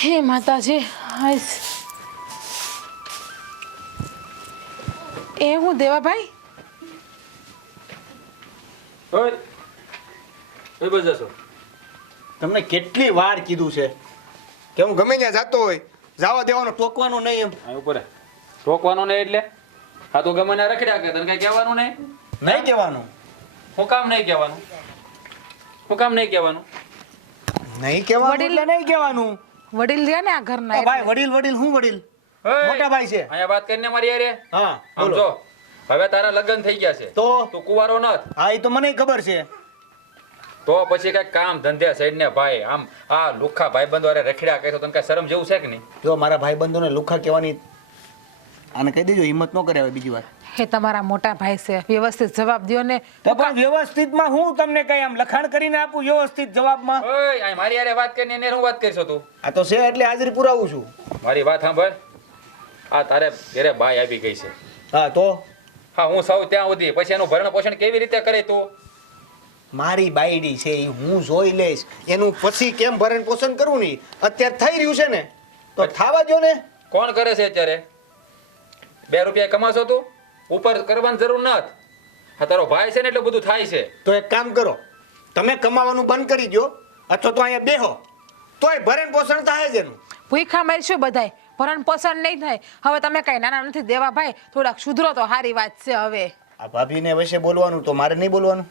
હે માતાજી, હાઈસ એ હું દેવાભાઈ? ઓય એ બસ જશો. તમને કેટલી વાર કીધું છે કે હું ગમે ત્યાં જતો હોય જવા દેવાનો, ટોકવાનો નહીં. એમ આ ઉપર ટોકવાનું નહીં એટલે આ તો ગમે ના રખડ્યા કે તને કઈ કહેવાનું નહીં? નહીં કહેવાનું. હું કામ નહીં કહેવાનું? હું કામ નહીં કહેવાનું? નહીં કહેવાનું વડીલ- એટલે નહીં કહેવાનું. વડીલ રહ્યા ને આ ઘરના ભાઈ વડીલ વડીલ હું વડીલ? ઓય, મોટા ભાઈ છે. અહીંયા વાત કરીને મારી યારે હા આમ બોલો. જો હવે તારા લગ્ન થઈ ગયા છે તો તું કુવારો નથ હા એ તો મને ખબર છે. તો પછી કઈ કામ ધંધે સઈડ ને ભાઈ આમ આ લુખા ભાઈબંધો હારે રખડ્યા કહે તો તને કઈ શરમ જેવું છે કે નહીં? જો મારા ભાઈબંધોને લુખા કહેવાની આને કહી દેજો, હિંમત ન કરે હવે બીજી વાર. એ તમારા મોટા ભાઈ છે, વ્યવસ્થિત જવાબ દ્યો ને. તો પણ વ્યવસ્થિતમાં હું તમને કઈ આમ લખાણ કરીને આપું વ્યવસ્થિત જવાબમાં? ઓય આ મારી યારે વાત કરીને એને હું વાત કરીશ તું? આ તો છે એટલે હાજરી પુરાવું છું. મારી વાત સાંભળ. આ તારે ઘરે બાઈ આવી ગઈ છે. હા તો હા હું સૌ ત્યાં સુધી પછી એનું ભરણ પોષણ કેવી રીતે કરે તું? મારી બાયડી છે એ હું જોઈ લઈશ. એનું પછી કેમ ભરણ પોષણ કરવું નહીં અત્યારે થઈ રહ્યું છે ને તો થાવા દો ને. કોણ કરે છે અત્યારે? 2 રૂપિયા કમાશો તું? ઉપર કરવાની જરૂર નથી. હા તારો ભાઈ છે ને એટલે બધું થાય છે. તો એક કામ કરો, તમે કમાવાનું બંધ કરી દો અથવા તો અહીંયા બેહો તોય ભરણ પોષણ થાય જ એનું. ભૂખા મરશું બધાય, ભરણ પોષણ નહીં થાય. હવે તમે કઈ નાના નથી દેવાભાઈ, થોડાક સુધરો તો સારી વાત છે. હવે આ ભાભીને વિશે બોલવાનું તો મારે નહીં બોલવાનું.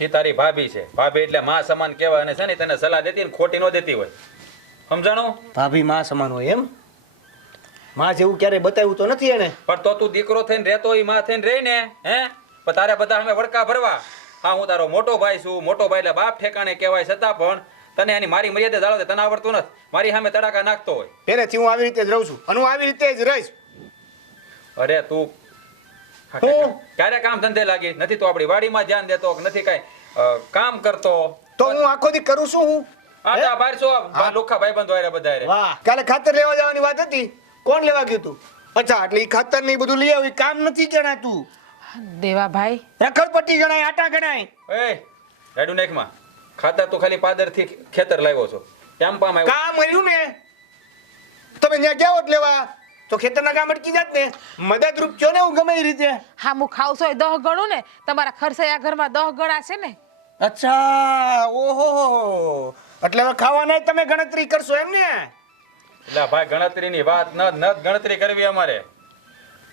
એ તારી ભાભી છે. ભાભી એટલે માં સમાન કહેવાય અને છે ને તને સલાહ દેતી ને ખોટી ન દેતી હોય. સમજાણું? ભાભી માં સમાન હોય એમ? માં જેવું ક્યારે બતાવ્યું તો નથી એને. પણ તો તું દીકરો થઈને રહેતો હોય માં થઈને રહી ને હે? પણ તારે બધા અમે વડકા ભરવા. હા હું તારો મોટો ભાઈ છું. મોટો ભાઈ એટલે બાપ ઠેકાણે કહેવાય છતાં પણ તને એની મારી મર્યાદા જાળવતે તને આવડતું નથી. મારી સામે તડાકા નાખતો હોય. પહેલેથી હું આવી રીતે જ રહું છું અને હું આવી રીતે જ રહીશ. અરે તું હું? ક્યારે કામ ધંધે લાગી નથી? તું આપણી વાડીમાં ધ્યાન દેતો કે નથી કઈ કામ કરતો? તો હું આખો દી કરું છું હું. આટા બાર છો લોખા ભાઈબંધો આરે બધા આરે. વાહ, કાલે ખાતર લેવા જવાની વાત હતી. કોણ લેવા ગયું તું? અચ્છા એટલે ઈ ખાતર ને ઈ બધું લઈ આવી કામ નથી ગણાતું. દેવાભાઈ રખડપટ્ટી ગણાય, આટા ગણાય. એ રાડુ નાખમાં ખાતર તું ખાલી પાદરથી ખેતર લાવ્યો છો. કેમ પામ આવ્યો? કામ મળ્યું ને તમે ત્યાં ગયા હોત લેવા તો ખેતરના કામ અટકી જાત ને. મદદરૂપ છો ને હું ગમે એ રીતે. હા હું ખાવશો એ 10 ગણું ને, તમારા ખર્ચા ઘરમાં 10 ગણા છે ને. અચ્છા ઓહો, એટલે હવે ખાવાના તમે ગણતરી કરશો એમ ને? એટલે ભાઈ ગણતરીની વાત ન ગણતરી કરવી અમારે.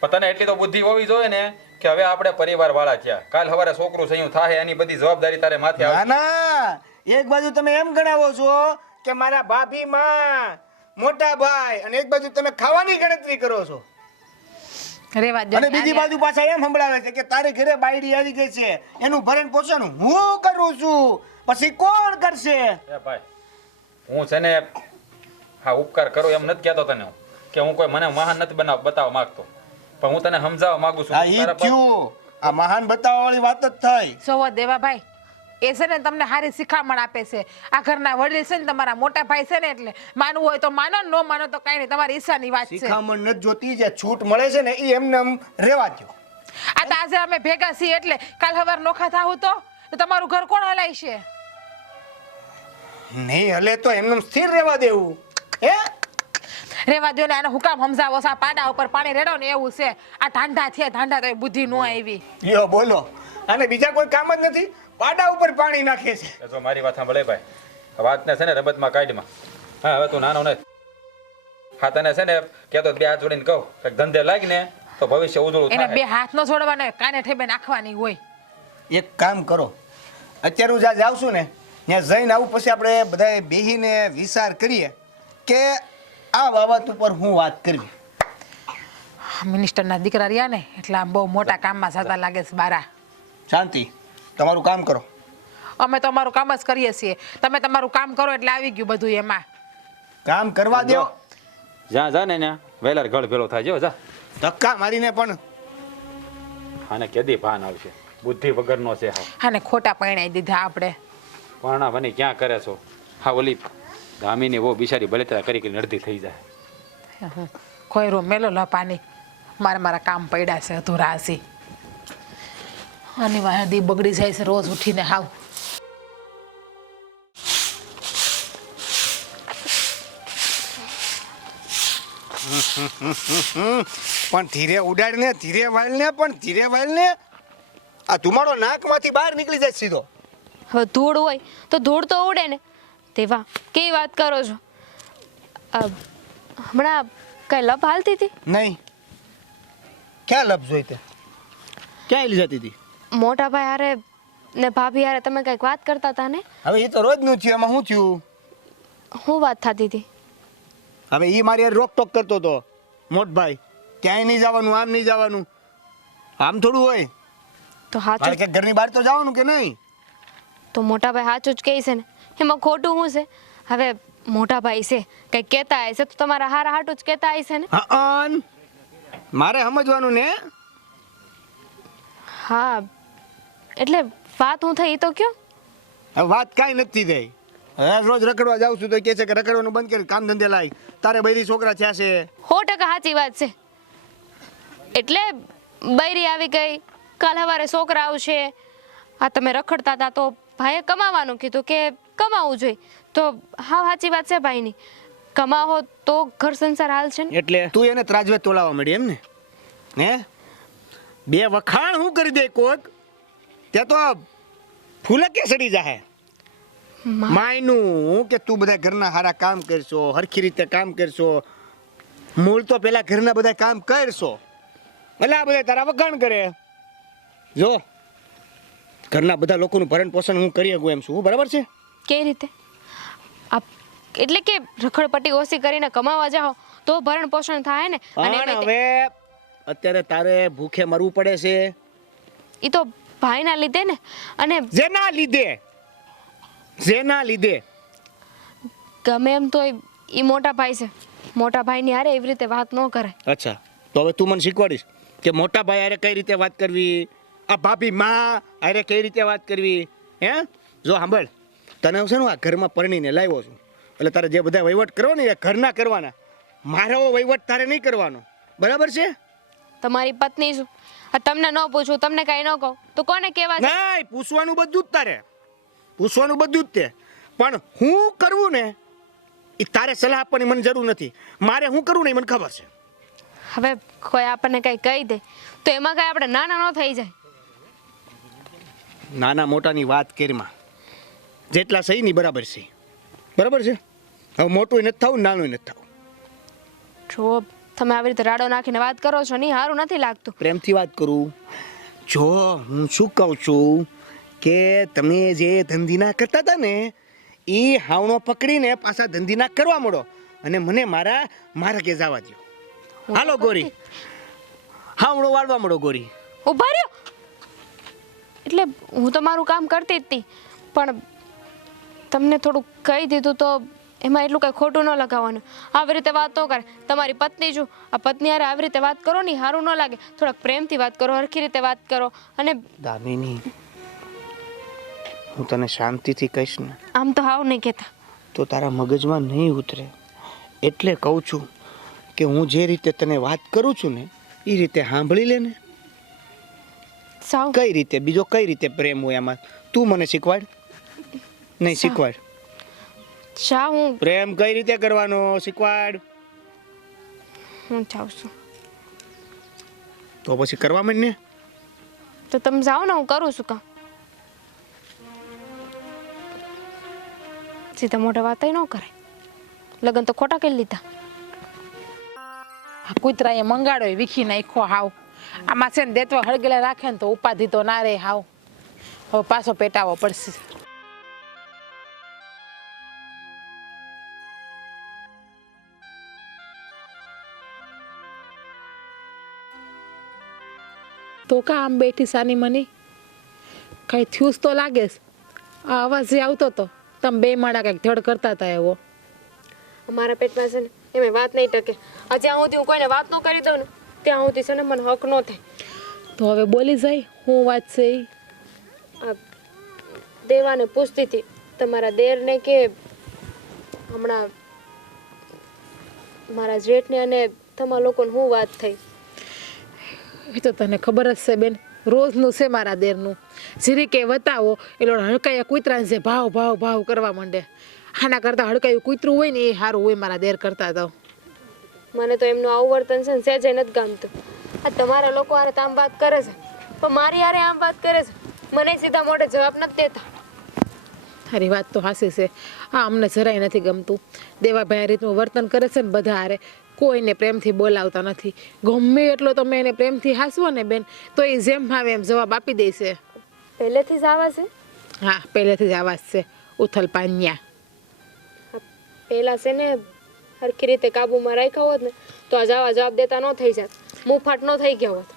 પણ તને એટલી તો બુદ્ધિ હોવી જોઈએ ને કે હવે આપણે પરિવાર વાળા થયા. કાલ સવારે છોકરું સયું થાય એની બધી જવાબદારી તારે માથે આવે. ના ના, એક બાજુ તમે એમ ગણાવો છો કે મારા ભાભી માં મોટા ભાઈ અને એક બાજુ તમે ખાવાની ગણતરી કરો છો રેવા દો. અને બીજી બાજુ પાછા એમ સંભળાવે છે કે તારે ઘરે બાયડી આવી ગઈ છે એનું ભરણ પોષણ હું કરું છું પછી કોણ કરશે? એ ભાઈ હું છે ને હા ઉપકાર કરું એમ નથી કહેતો તને કે હું કોઈ મને મહાન નથી બતાવવા માંગતો. પણ હું તને સમજાવવા માંગુ છું. આ ઈ થયું, આ મહાન બતાવવા વાળી વાત જ થાય. સોવા દેવાભાઈ એ છે ને તમને સારી શિખામણ આપે છે. આ ઘરના વડીલ છે ને તમારા મોટા ભાઈ છે ને એટલે માનવું હોય તો માનો, ન માનો તો કઈ નહીં, તમારી ઈચ્છાની વાત છે. શિખામણ નથી જોતી, જે છૂટ મળે છે ને એ એમને એમ રહેવા દો. આ તો આજે અમે ભેગા છીએ એટલે કાલ સવાર નોખા થાવું તો તમારું ઘર કોણ હલાય છે? નહીં હલે તો એમને સ્થિર રહેવા દેવું. હે રેવા દો ને, આને હુકામ સમજાવો. આ પાડા ઉપર પાણી રેડો ને એવું છે. આ ઠાંડા છે, ઠાંડા તો બુદ્ધિ ન આવી. લ્યો બોલો, અને બીજા કોઈ કામ જ નથી, પાડા ઉપર પાણી નાખે છે. જો મારી વાત સાંભળે ભાઈ, વાતને છે ને રમતમાં કાઢમાં. હા હવે તું નાનો નથી. હા તને છે ને કહેતો 2 હાથ જોડીને કહું કે ધંધે લાગ ને તો ભવિષ્ય ઉજળું એને થાય. 2 હાથ નો છોડવાના, કાને ઠેબે નાખવાની હોય. એક કામ કરો, અત્યારે હું જ્યાં જાઉં છું ને ત્યાં જઈને આવું પછી આપણે બધા બેહીને વિચાર કરીએ કે આ બાબત ઉપર હું વાત કરવી. મિનિસ્ટરના દીકરા રહ્યા ને એટલે આમ બહુ મોટા કામમાં જતા લાગે છે બારા. શાંતિ, તમારું કામ કરો. અમે તો અમારું કામ જ કરીએ છીએ. તમે તમારું કામ કરો એટલે આવી ગયું બધું એમાં. કામ કરવા દો. જ્યાં જા ને ત્યાં વેલર ગળ ભેળો થાય જો જા. ધક્કા મારીને પણ આને કેદી ભાન આવશે? બુદ્ધિ વગરનો છે હા. હા ને ખોટા પરણાઈ દીધા આપણે. પરણા બની ક્યાં કરે છો? હા ઓલી ગામીની વો બિચારી બળતરા કરી કરીને અડધી થઈ જાય. કોઈ રૂમ મેલો લપાની મારા કામ પડ્યા છે અધૂરા હસી. અને વાહદી બગડી જાય છે રોજ ઉઠીને હાવ. પણ ધીરે ઉડાડને ધીરે વાળને પણ ધીરે વાળને આ ધુમાડો નાકમાંથી બહાર નીકળી જાય સીધો. હવે ધૂળ હોય તો ધૂળ તો ઉડે ને. તેવા કેવી વાત કરો છો? હમણાં કઈ લપ હાલતી હતી? નહીં, ક્યાં લપ જોઈ તે? ક્યાં એલી જતી હતી? મોટા ભાઈ હારે ને ભાભી હારે તમે કઈક વાત કરતા હતા ને? હવે એ તો રોજનું થયું, એમાં શું થયું? શું વાત થતી હતી? હવે એ મારી યાર રોકટોક કરતો હતો મોટભાઈ, ક્યાંય નહીં જવાનું, આમ નહીં જવાનું. આમ થોડું હોય, તો મારે સાચું કે ઘરની બહાર તો જવાનું કે નહીં? તો મોટા ભાઈ સાચું જ કહે છે ને, એમાં ખોટું શું છે? હવે મોટા ભાઈ છે કઈ કહેતા હશે તો તમારા હારા હાટું જ કહેતા હશે ને. હા, મારે સમજવાનું ને. હા એટલે વાત હું થઈ તો કયો. હવે વાત કાંઈ નથી થઈ. રોજ રખડવા જાઉં છું તો કહે છે કે રખડવાનું બંધ કરી, કામ ધંધે લાય, તારે બૈરી છોકરા થયા છે. 100% સાચી વાત છે. એટલે બૈરી આવી ગઈ, કાલ સવારે છોકરા આવશે. આ તમે રખડતા હતા તો ભાઈએ કમાવાનું કીધું કે કમાવું જોઈએ, તો હા સાચી વાત છે ભાઈની. કમાવો તો ઘર સંસાર હાલશે ને. એટલે તું એને ત્રાજવે તોલાવા મળી એમ ને? હે, બે વખાણ હું કરી દે કોક તે તો ફૂલે કે સડી જાહે. માયનું કે તું બધા ઘરના સારા કામ કરશો, હરખી રીતે કામ કરશો, મૂળ તો પેલા ઘરના બધા કામ કરશો, એટલે આ બધા તારા વખાણ કરે. જો ઘરના બધા લોકોનું ભરણ પોષણ હું કરી શકું એમ છું, બરાબર છે? કઈ રીતે? આપ એટલે કે રખડપટ્ટી ઓછી કરીને કમાવા જાઓ તો ભરણ પોષણ થાય ને. અને પણ હવે અત્યારે તારે ભૂખે મરવું પડે છે. એ તો ભાઈના લીધે ને. અને જેના લીધે ગમે એમ તો એ મોટા ભાઈ છે, મોટા ભાઈની હારે એવી રીતે વાત ન કરે. અચ્છા, તો હવે તું મને શીખવાડીશ કે મોટા ભાઈ હારે કઈ રીતે વાત કરવી, આ ભાભી માં હારે કઈ રીતે વાત કરવી. હે જો સાંભળ, તને છે ને આ ઘરમાં પરણીને લાવ્યો છું, એટલે તારે જે બધા વહીવટ કરવો ને એ ઘરના કરવાના, મારો વહીવટ તારે નહીં કરવાનો, બરાબર છે? તમારી પત્ની છું, આ તમને ન પૂછું, તમને કઈ ન કહું તો કોને કહેવા છે? નહીં, પૂછવાનું બધું જ તારે, પૂછવાનું બધું જ તે, પણ હું કરવું ને એ તારે સલાહ આપવાની મને જરૂર નથી. મારે હું કરવું ને એ મને ખબર છે. હવે કોઈ આપણને કઈ કહી દે તો એમાં કઈ આપણે નાના ન થઈ જાય. નાના મોટાની વાત કરીમાં જેટલા સહી ની બરાબર છે, બરાબર છે? હવે મોટું નથી થવું, નાનું નથી થવું. જો તમે આવી રીતે રાડો નાખીને વાત કરો છો ને, સારું નથી લાગતું. પ્રેમથી વાત કરું. જો હું શું કહું છું કે તમે જે ધંધીના કરતા હતા ને એ હાવણો પકડીને પાછા ધંધીના કરવા મળો અને મને મારા માર્ગે જવા દો. હાલો ગોરી, હાવણો વાળવા મળો ગોરી. ઉભા રહ્યો. એટલે હું તો મારું કામ કરતી જ હતી, પણ તમને થોડું કહી દીધું તો એમાં એટલું કઈ ખોટું ન લગાવવાનું. આવી રીતે વાત ન કરે. તમારી પત્ની છું, આ પત્ની હારે આવી રીતે વાત કરો ને સારું ન લાગે. થોડાક પ્રેમથી વાત કરો, હરખી રીતે વાત કરો. અને દામિની, હું તને શાંતિથી કહીશ ને આમ તો હાવ નહીં કહેતા. તો તારા મગજમાં નહીં ઉતરે, એટલે કહું છું કે હું જે રીતે તને વાત કરું છું ને એ રીતે સાંભળી લે ને. સાવ કઈ રીતે, બીજો કઈ રીતે પ્રેમ હોય આમાં, તું મને શીખવાડ. નહીં શીખવાડ. શા હું પ્રેમ કઈ રીતે કરવાનો શીખવાડ. જાઉં છું તો પછી કરવા માંડ ને. તો તમે જાઓ ને, હું કરું છું કામ. સીધા મોટા વાત ન કરાય. લગન તો ખોટા કરી લીધા. આ કૂતરાએ મંગાડો એ વીખી નાખ્યો હાવ. આમાં છે ને દેતવા હળગેલા રાખે ને તો ઉપાધિ તો ના રહે હાવ. હવે પાછો પેટાવો પડશે. તો કા આમ બેઠી સાની મની, કઈ થયું તો લાગે છે. આ અવાજ જે આવતો હતો તમે બે માળા કઈક ધડ કરતા હતા એવો. અમારા પેટમાં છે ને એમાં વાત નહીં ટકે. આ જ્યાં સુધી હું કોઈને વાત ન કરી દઉં ને ત્યાં સુધી છે ને મને હક ન થાય. તો હવે બોલી જાય હું વાત છે ઈ? આ દેવાને પૂછતી હતી તમારા દેરને કે હમણાં મારા જેઠને અને તમારા લોકોને શું વાત થઈ. એ તો તને ખબર જ છે બેન, રોજનું છે મારા દેરનું. જીરી કે વતાવો એટલે હડકાયા કૂતરાને છે ભાવ ભાવ ભાવ કરવા માંડે. આના કરતાં હડકાયું કૂતરું હોય ને એ સારું હોય મારા દેર કરતા તો. મને તો એમનું આવું વર્તન છે ને સહેજે નથી ગમતું. આ તમારા લોકો હારે તો આમ વાત કરે છે, પણ મારી હારે આમ વાત કરે છે. મને સીધા મોઢે જવાબ નથી દેતા. તારી વાત તો હાસી છે. આ અમને જરાય નથી ગમતું. દેવાભાઈ આ રીતનું વર્તન કરે છે ને બધા હારે, કોઈને પ્રેમથી બોલાવતા નથી. ગમે એટલો તમે એને પ્રેમથી હાસવો ને બેન, તો એ જેમ આવે એમ જવાબ આપી દે છે. પહેલેથી જ આવા છે. હા, પહેલેથી જ આવાજ છે ઉથલ પાન્યા. પહેલા છે ને હરખી રીતે કાબુમાં રાખ્યા હોત ને તો આ જવા જવાબ દેતા ન થઈ જાત, મુંફાટ ન થઈ ગયા હોત.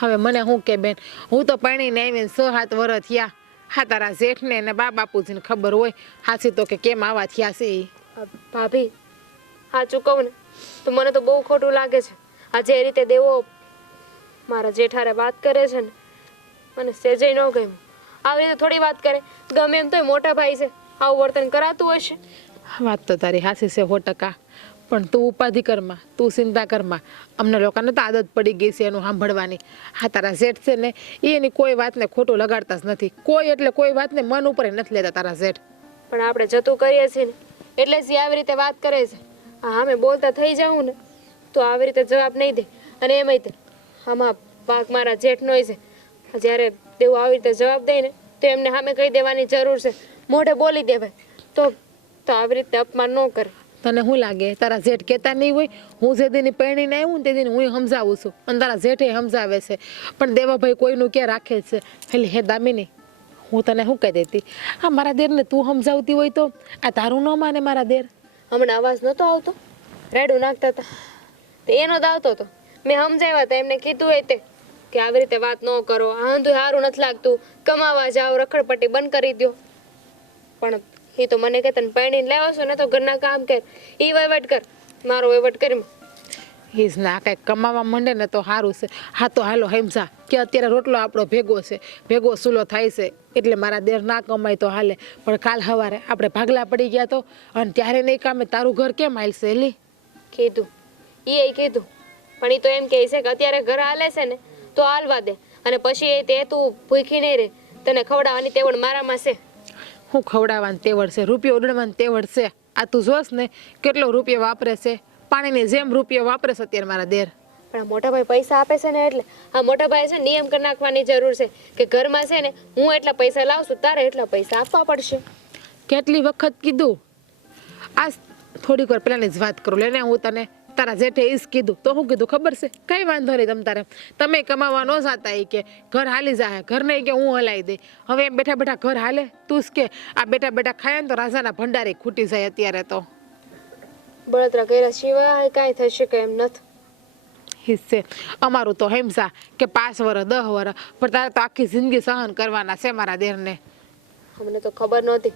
હવે મને શું કે બેન, હું તો પરણીને આવીને 6-7 વર્ષ થયા. હા, તારા જેઠને ને બા બાપુજીને ખબર હોય હાસી તો કે કેમ આવા થયા છે ઈ. ભાભી સાચું કહું ને તો મને તો બહુ ખોટું લાગે છે. આ જે રીતે દેવો મારા જેઠારે વાત કરે છે ને મને સેજય ન ગમ્યું. આવી રીતે થોડી વાત કરે, ગમે એમ તોય મોટા ભાઈ છે, આવું વર્તન કરાતું હશે. વાત તો તારી હાસી છે 100%. પણ તું ઉપાધિ કરમાં, તું ચિંતા કરમાં. અમને લોકોને તો આદત પડી ગઈ છે એનું સાંભળવાની. હા, તારા જેઠ છે ને એ એની કોઈ વાતને ખોટું લગાડતા જ નથી. કોઈ એટલે કોઈ વાતને મન ઉપર નથી લેતા તારા જેઠ. પણ આપણે જતું કરીએ છીએ ને એટલે જ આવી રીતે વાત કરે છે. હા, અમે બોલતા થઈ જાઉં ને તો આવી રીતે જવાબ નહીં દે. અને એમાંય તે આમાં ભાગ મારા જેઠનો છે. જ્યારે દેવું આવી રીતે જવાબ દે ને તો એમને સામે કહી દેવાની જરૂર છે, મોઢે બોલી દેવાય. તો આવી રીતે અપમાન ન કરે. તને શું લાગે તારા જેઠ કહેતા નહીં હોય? હું જે દીની પરણીને આવ્યું ને તે દીને હું સમજાવું છું અને તારા જેઠે સમજાવે છે. પણ દેવાભાઈ કોઈનું ક્યાં રાખે છે? એટલે હે દામિની, હું તને શું કહી દેતી, આ મારા દેરને તું સમજાવતી હોય તો આ તારું ન માને મારા દેર? હમણાં અવાજ નહોતો આવતો, રેડું નાખતા હતા તો એનો જ આવતો હતો. મેં સમજાવ્યા હતા, એમને કીધું હોય તે કે આવી રીતે વાત ન કરો, આંધું સારું નથી લાગતું, કમાવા જાઓ, રખડપટ્ટી બંધ કરી દો. પણ એ તો મને કે તને પરણીને લાવ્યો છો ને તો ઘરના કામ કર, એ વહીવટ કર, મારો વહીવટ કરી. ઈજ ના કાંઈક કમાવા માંડે ને તો સારું છે. હા તો હાલો સમજા કે અત્યારે રોટલો આપણો ભેગો છે, ભેગો સૂલો થાય છે એટલે મારા દેર ના કમાય તો હાલે. પણ કાલ સવારે આપણે ભાગલા પડી ગયા તો અને ત્યારે નહીં કામે તારું ઘર કેમ હાલશે? એલી કીધું, એ કીધું. પણ એ તો એમ કહે છે કે અત્યારે ઘર હાલે છે ને તો હાલવા દે, અને પછી તે તું ભૂખી નહીં રહે. તને ખવડાવવાની તેવડ મારામાં છે. હું ખવડાવવાની તેવડ છે, રૂપિયો ઉડવાની તેવડ છે. આ તું જોશ ને કેટલો રૂપિયો વાપરે છે, પાણીની જેમ રૂપિયો વાપરે છે અત્યારે મારા દેર. પણ આ મોટા ભાઈ પૈસા આપે છે ને એટલે આ મોટા ભાઈ છે નિયમ કરી નાખવાની જરૂર છે કે ઘરમાં છે ને હું એટલા પૈસા લાવશું, તારે એટલા પૈસા આપવા પડશે. કેટલી વખત કીધું? આ થોડીક વાર પહેલાની જ વાત કરું, લેને હું તને તારા જેઠે ઈજ કીધું તો શું કીધું ખબર છે? કઈ વાંધો નહીં તમ તારે, તમે કમાવા ન જાતા એ કે ઘર હાલી જાય, ઘર નહીં કે હું હલાવી દે. હવે એમ બેઠા બેઠા ઘર હાલે? તું જ કે આ બેઠા બેઠા ખાય ને તો રાજાના ભંડારી ખૂટી જાય અત્યારે તો. બળતરા કર્યા સિવાય કાંઈ થઈ શકે એમ નથી. હિસ્સે અમારું તો હેમસા કે 5 વર્ષ 10 વર્ષ, પણ તારે તો આખી જિંદગી સહન કરવાના છે મારા દેરને. અમને તો ખબર નહોતી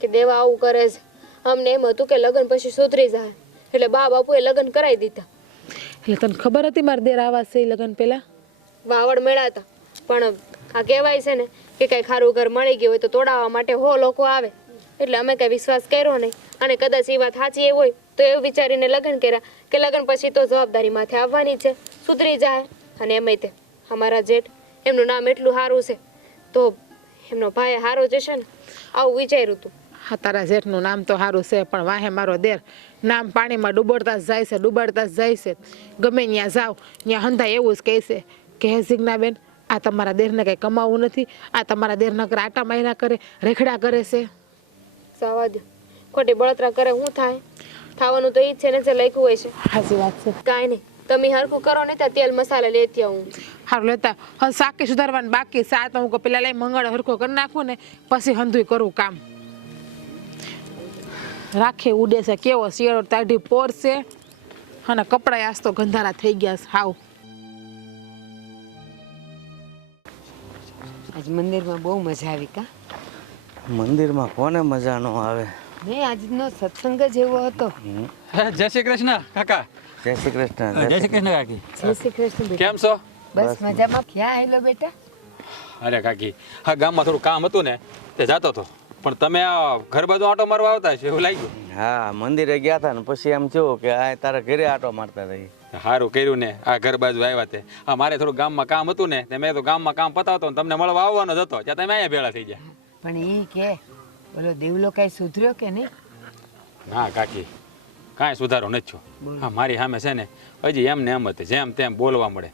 કે દેવા આવું કરે છે. અમને એમ હતું કે લગ્ન પછી સુધરી જાય એટલે બા બાપુએ લગ્ન કરાવી દીધા. એટલે તને ખબર હતી મારા દેર આવા છે લગ્ન પહેલા? વાવડ મેળાતા, પણ આ કહેવાય છે ને કે કંઈ ખારું ઘર મળી ગયું હોય તો તોડાવવા માટે લોકો આવે. એટલે અમે કંઈ વિશ્વાસ કર્યો નહીં, અને કદાચ એ વાત સાચી એ હોય તો એવું વિચારીને લગ્ન કર્યા કે લગ્ન પછી તો જવાબદારી માથે આવવાની છે, સુધરી જાય. અને એમાંય તે અમારા જેઠ, એમનું નામ એટલું સારું છે તો એમનો ભાઈ સારો જશે ને, આવું વિચાર્યું હતું. હા, તારા જેઠનું નામ તો સારું છે, પણ વાહે મારો દેર નામ પાણીમાં ડૂબડતા જ જાય છે, ડૂબાડતા જ જાય છે. ગમે ત્યાં જાવ ત્યાં હંધા એવું જ કહે છે કે હે જીજ્ઞાબેન, આ તમારા દેરને કંઈ કમાવું નથી, આ તમારા દેર નકર આટા માયરા કરે, રેખડા કરે છે. જવા દો, ખોટી બળતરા કરે શું થાય? થવાનું તો ઈ જ છે ને જે લખ્યું હોય છે. સાચી વાત છે. કાંઈ નહીં, તમે હરખું કરો ને ત્યાં તેલ મસાલા લેતી આવું. સારું લેતા હવે શાકી સુધારવાનું બાકી છે. આ તો હું પેલા લઈ મંગળ હરખો કરી નાખું ને પછી હંધુય કરું કામ. રાખે ઉડે છે, કેવો શિયાળો તાઢી પોર છે અને કપડાં આજ તો ગંધારા થઈ ગયા છે હાવ. આજ મંદિરમાં બહુ મજા આવી કા? મંદિરમાં કોને મજા ન આવે? નહીં, આજનો સત્સંગ જ એવો હતો. જય શ્રી કૃષ્ણ કાકા. જય શ્રી કૃષ્ણ. જય શ્રી કૃષ્ણ કાકી. જય શ્રી કૃષ્ણ બેટા. કેમ છો? બસ મજામાં. ક્યાં આવેલો બેટા? અરે કાકી, હા ગામમાં થોડું કામ હતું ને તે જતો હતો, પણ તમે આ ઘર બાજુ આટો મારવા આવતા છે એવું લાગ્યું. હા, મંદિરે ગયા હતા ને પછી એમ થયું કે આ તારા ઘરે આટો મારતા રહી. સારું કર્યું ને આ ઘર બાજુ આવ્યા તે. હા, મારે થોડું ગામમાં કામ હતું ને તે મેં તો ગામમાં કામ પતાવતો ને તમને મળવા આવવાનો જ હતો, ત્યાં તમે અહીંયા ભેળા થઈ ગયા. પણ એ કે બોલો દેવલો કઈ સુધર્યો કે નહીં? ના કાકી, કાંઈ સુધારો નથી થયો. હા મારી સામે છે ને હજી એમ ને એમ હતી, જેમ તેમ બોલવા મળે.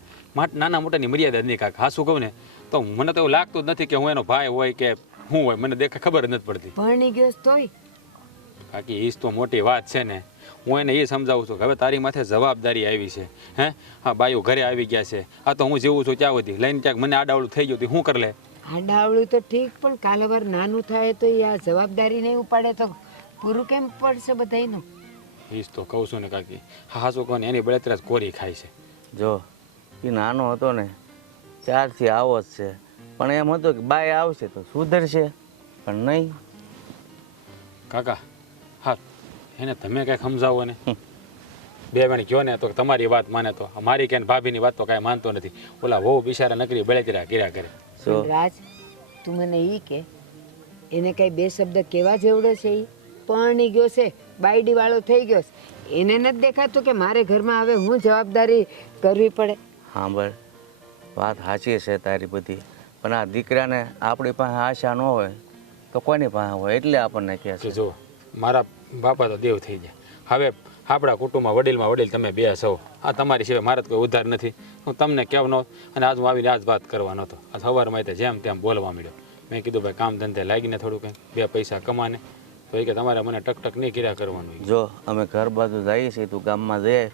નાના મોટાની મર્યાદા જ નહીં કાંક. હાસું કહું ને તો મને તો એવું લાગતું જ નથી કે હું એનો ભાઈ હોય કે હું હોય, મને ખબર જ નથી પડતી. ભણી ગયો છે તોય કાકી ઈ જ તો મોટી વાત છે ને. હું એને એ સમજાવું છું કે હવે તારી માથે જવાબદારી આવી છે. હે હા બાયું ઘરે આવી ગયા છે. આ તો હું જીવું છું ત્યાં સુધી લઈને ક્યાંક મને આડાવડું થઈ ગયું શું કરી લે. આડાવડું તો ઠીક, પણ કાલે વાર નાનું થાય તો એ આ જવાબદારી નહીં ઉપાડે તો પૂરું કેમ પડશે બધાયનું? એ જ તો કહું છું ને કાકી. હા શું કહું ને એની બળતરા જ કોરી ખાય છે. જો એ નાનો હતો ને ત્યારથી આવો જ છે, પણ એમ હતો કે બાય આવશે તો સુધરશે, પણ નહીં. કાકા હા એને તમે કંઈક સમજાવો ને. બે બેન કહો ને તો તમારી વાત માને તો મારી કે ભાભીની વાત તો કાંઈ માનતો નથી. ઓલા વહુ બિચારા નકરી બળતરા કર્યા કરે. જો રાજ, તું મને ઈ કે એને કઈ બે શબ્દ કેવા જેવડો છે? ઈ પરણી ગયો છે, બાયડી વાળો થઈ ગયો છે, એને નથી દેખાતું કે મારે ઘરમાં હવે હું જવાબદારી કરવી પડે? સાંભળ, વાત સાચી છે તારી બધી, પણ આ દીકરાને આપણી પાસે આશા ન હોય તો કોની પાસે હોય, એટલે આપણને કહે કે છે. જો મારા બાપા તો દેવ થઈ ગયા. હવે આપણા કુટુંબમાં વડીલમાં વડીલ તમે બે સૌ. આ તમારી સિવાય મારે તો કોઈ ઉધાર નથી. હું તમને કહેવાનો અને આજ હું આવીને આજ વાત કરવાનો હતો. આ સવારમાં જેમ તેમ બોલવા મળ્યો. મેં કીધું ભાઈ કામ ધંધે લાગીને થોડું કંઈ બે પૈસા કમાને. તો એ કે તમારે મને ટક નહીં કર્યા કરવાનું. જો અમે ઘર બાજુ જઈએ છીએ, તું ગામમાં જઈએ,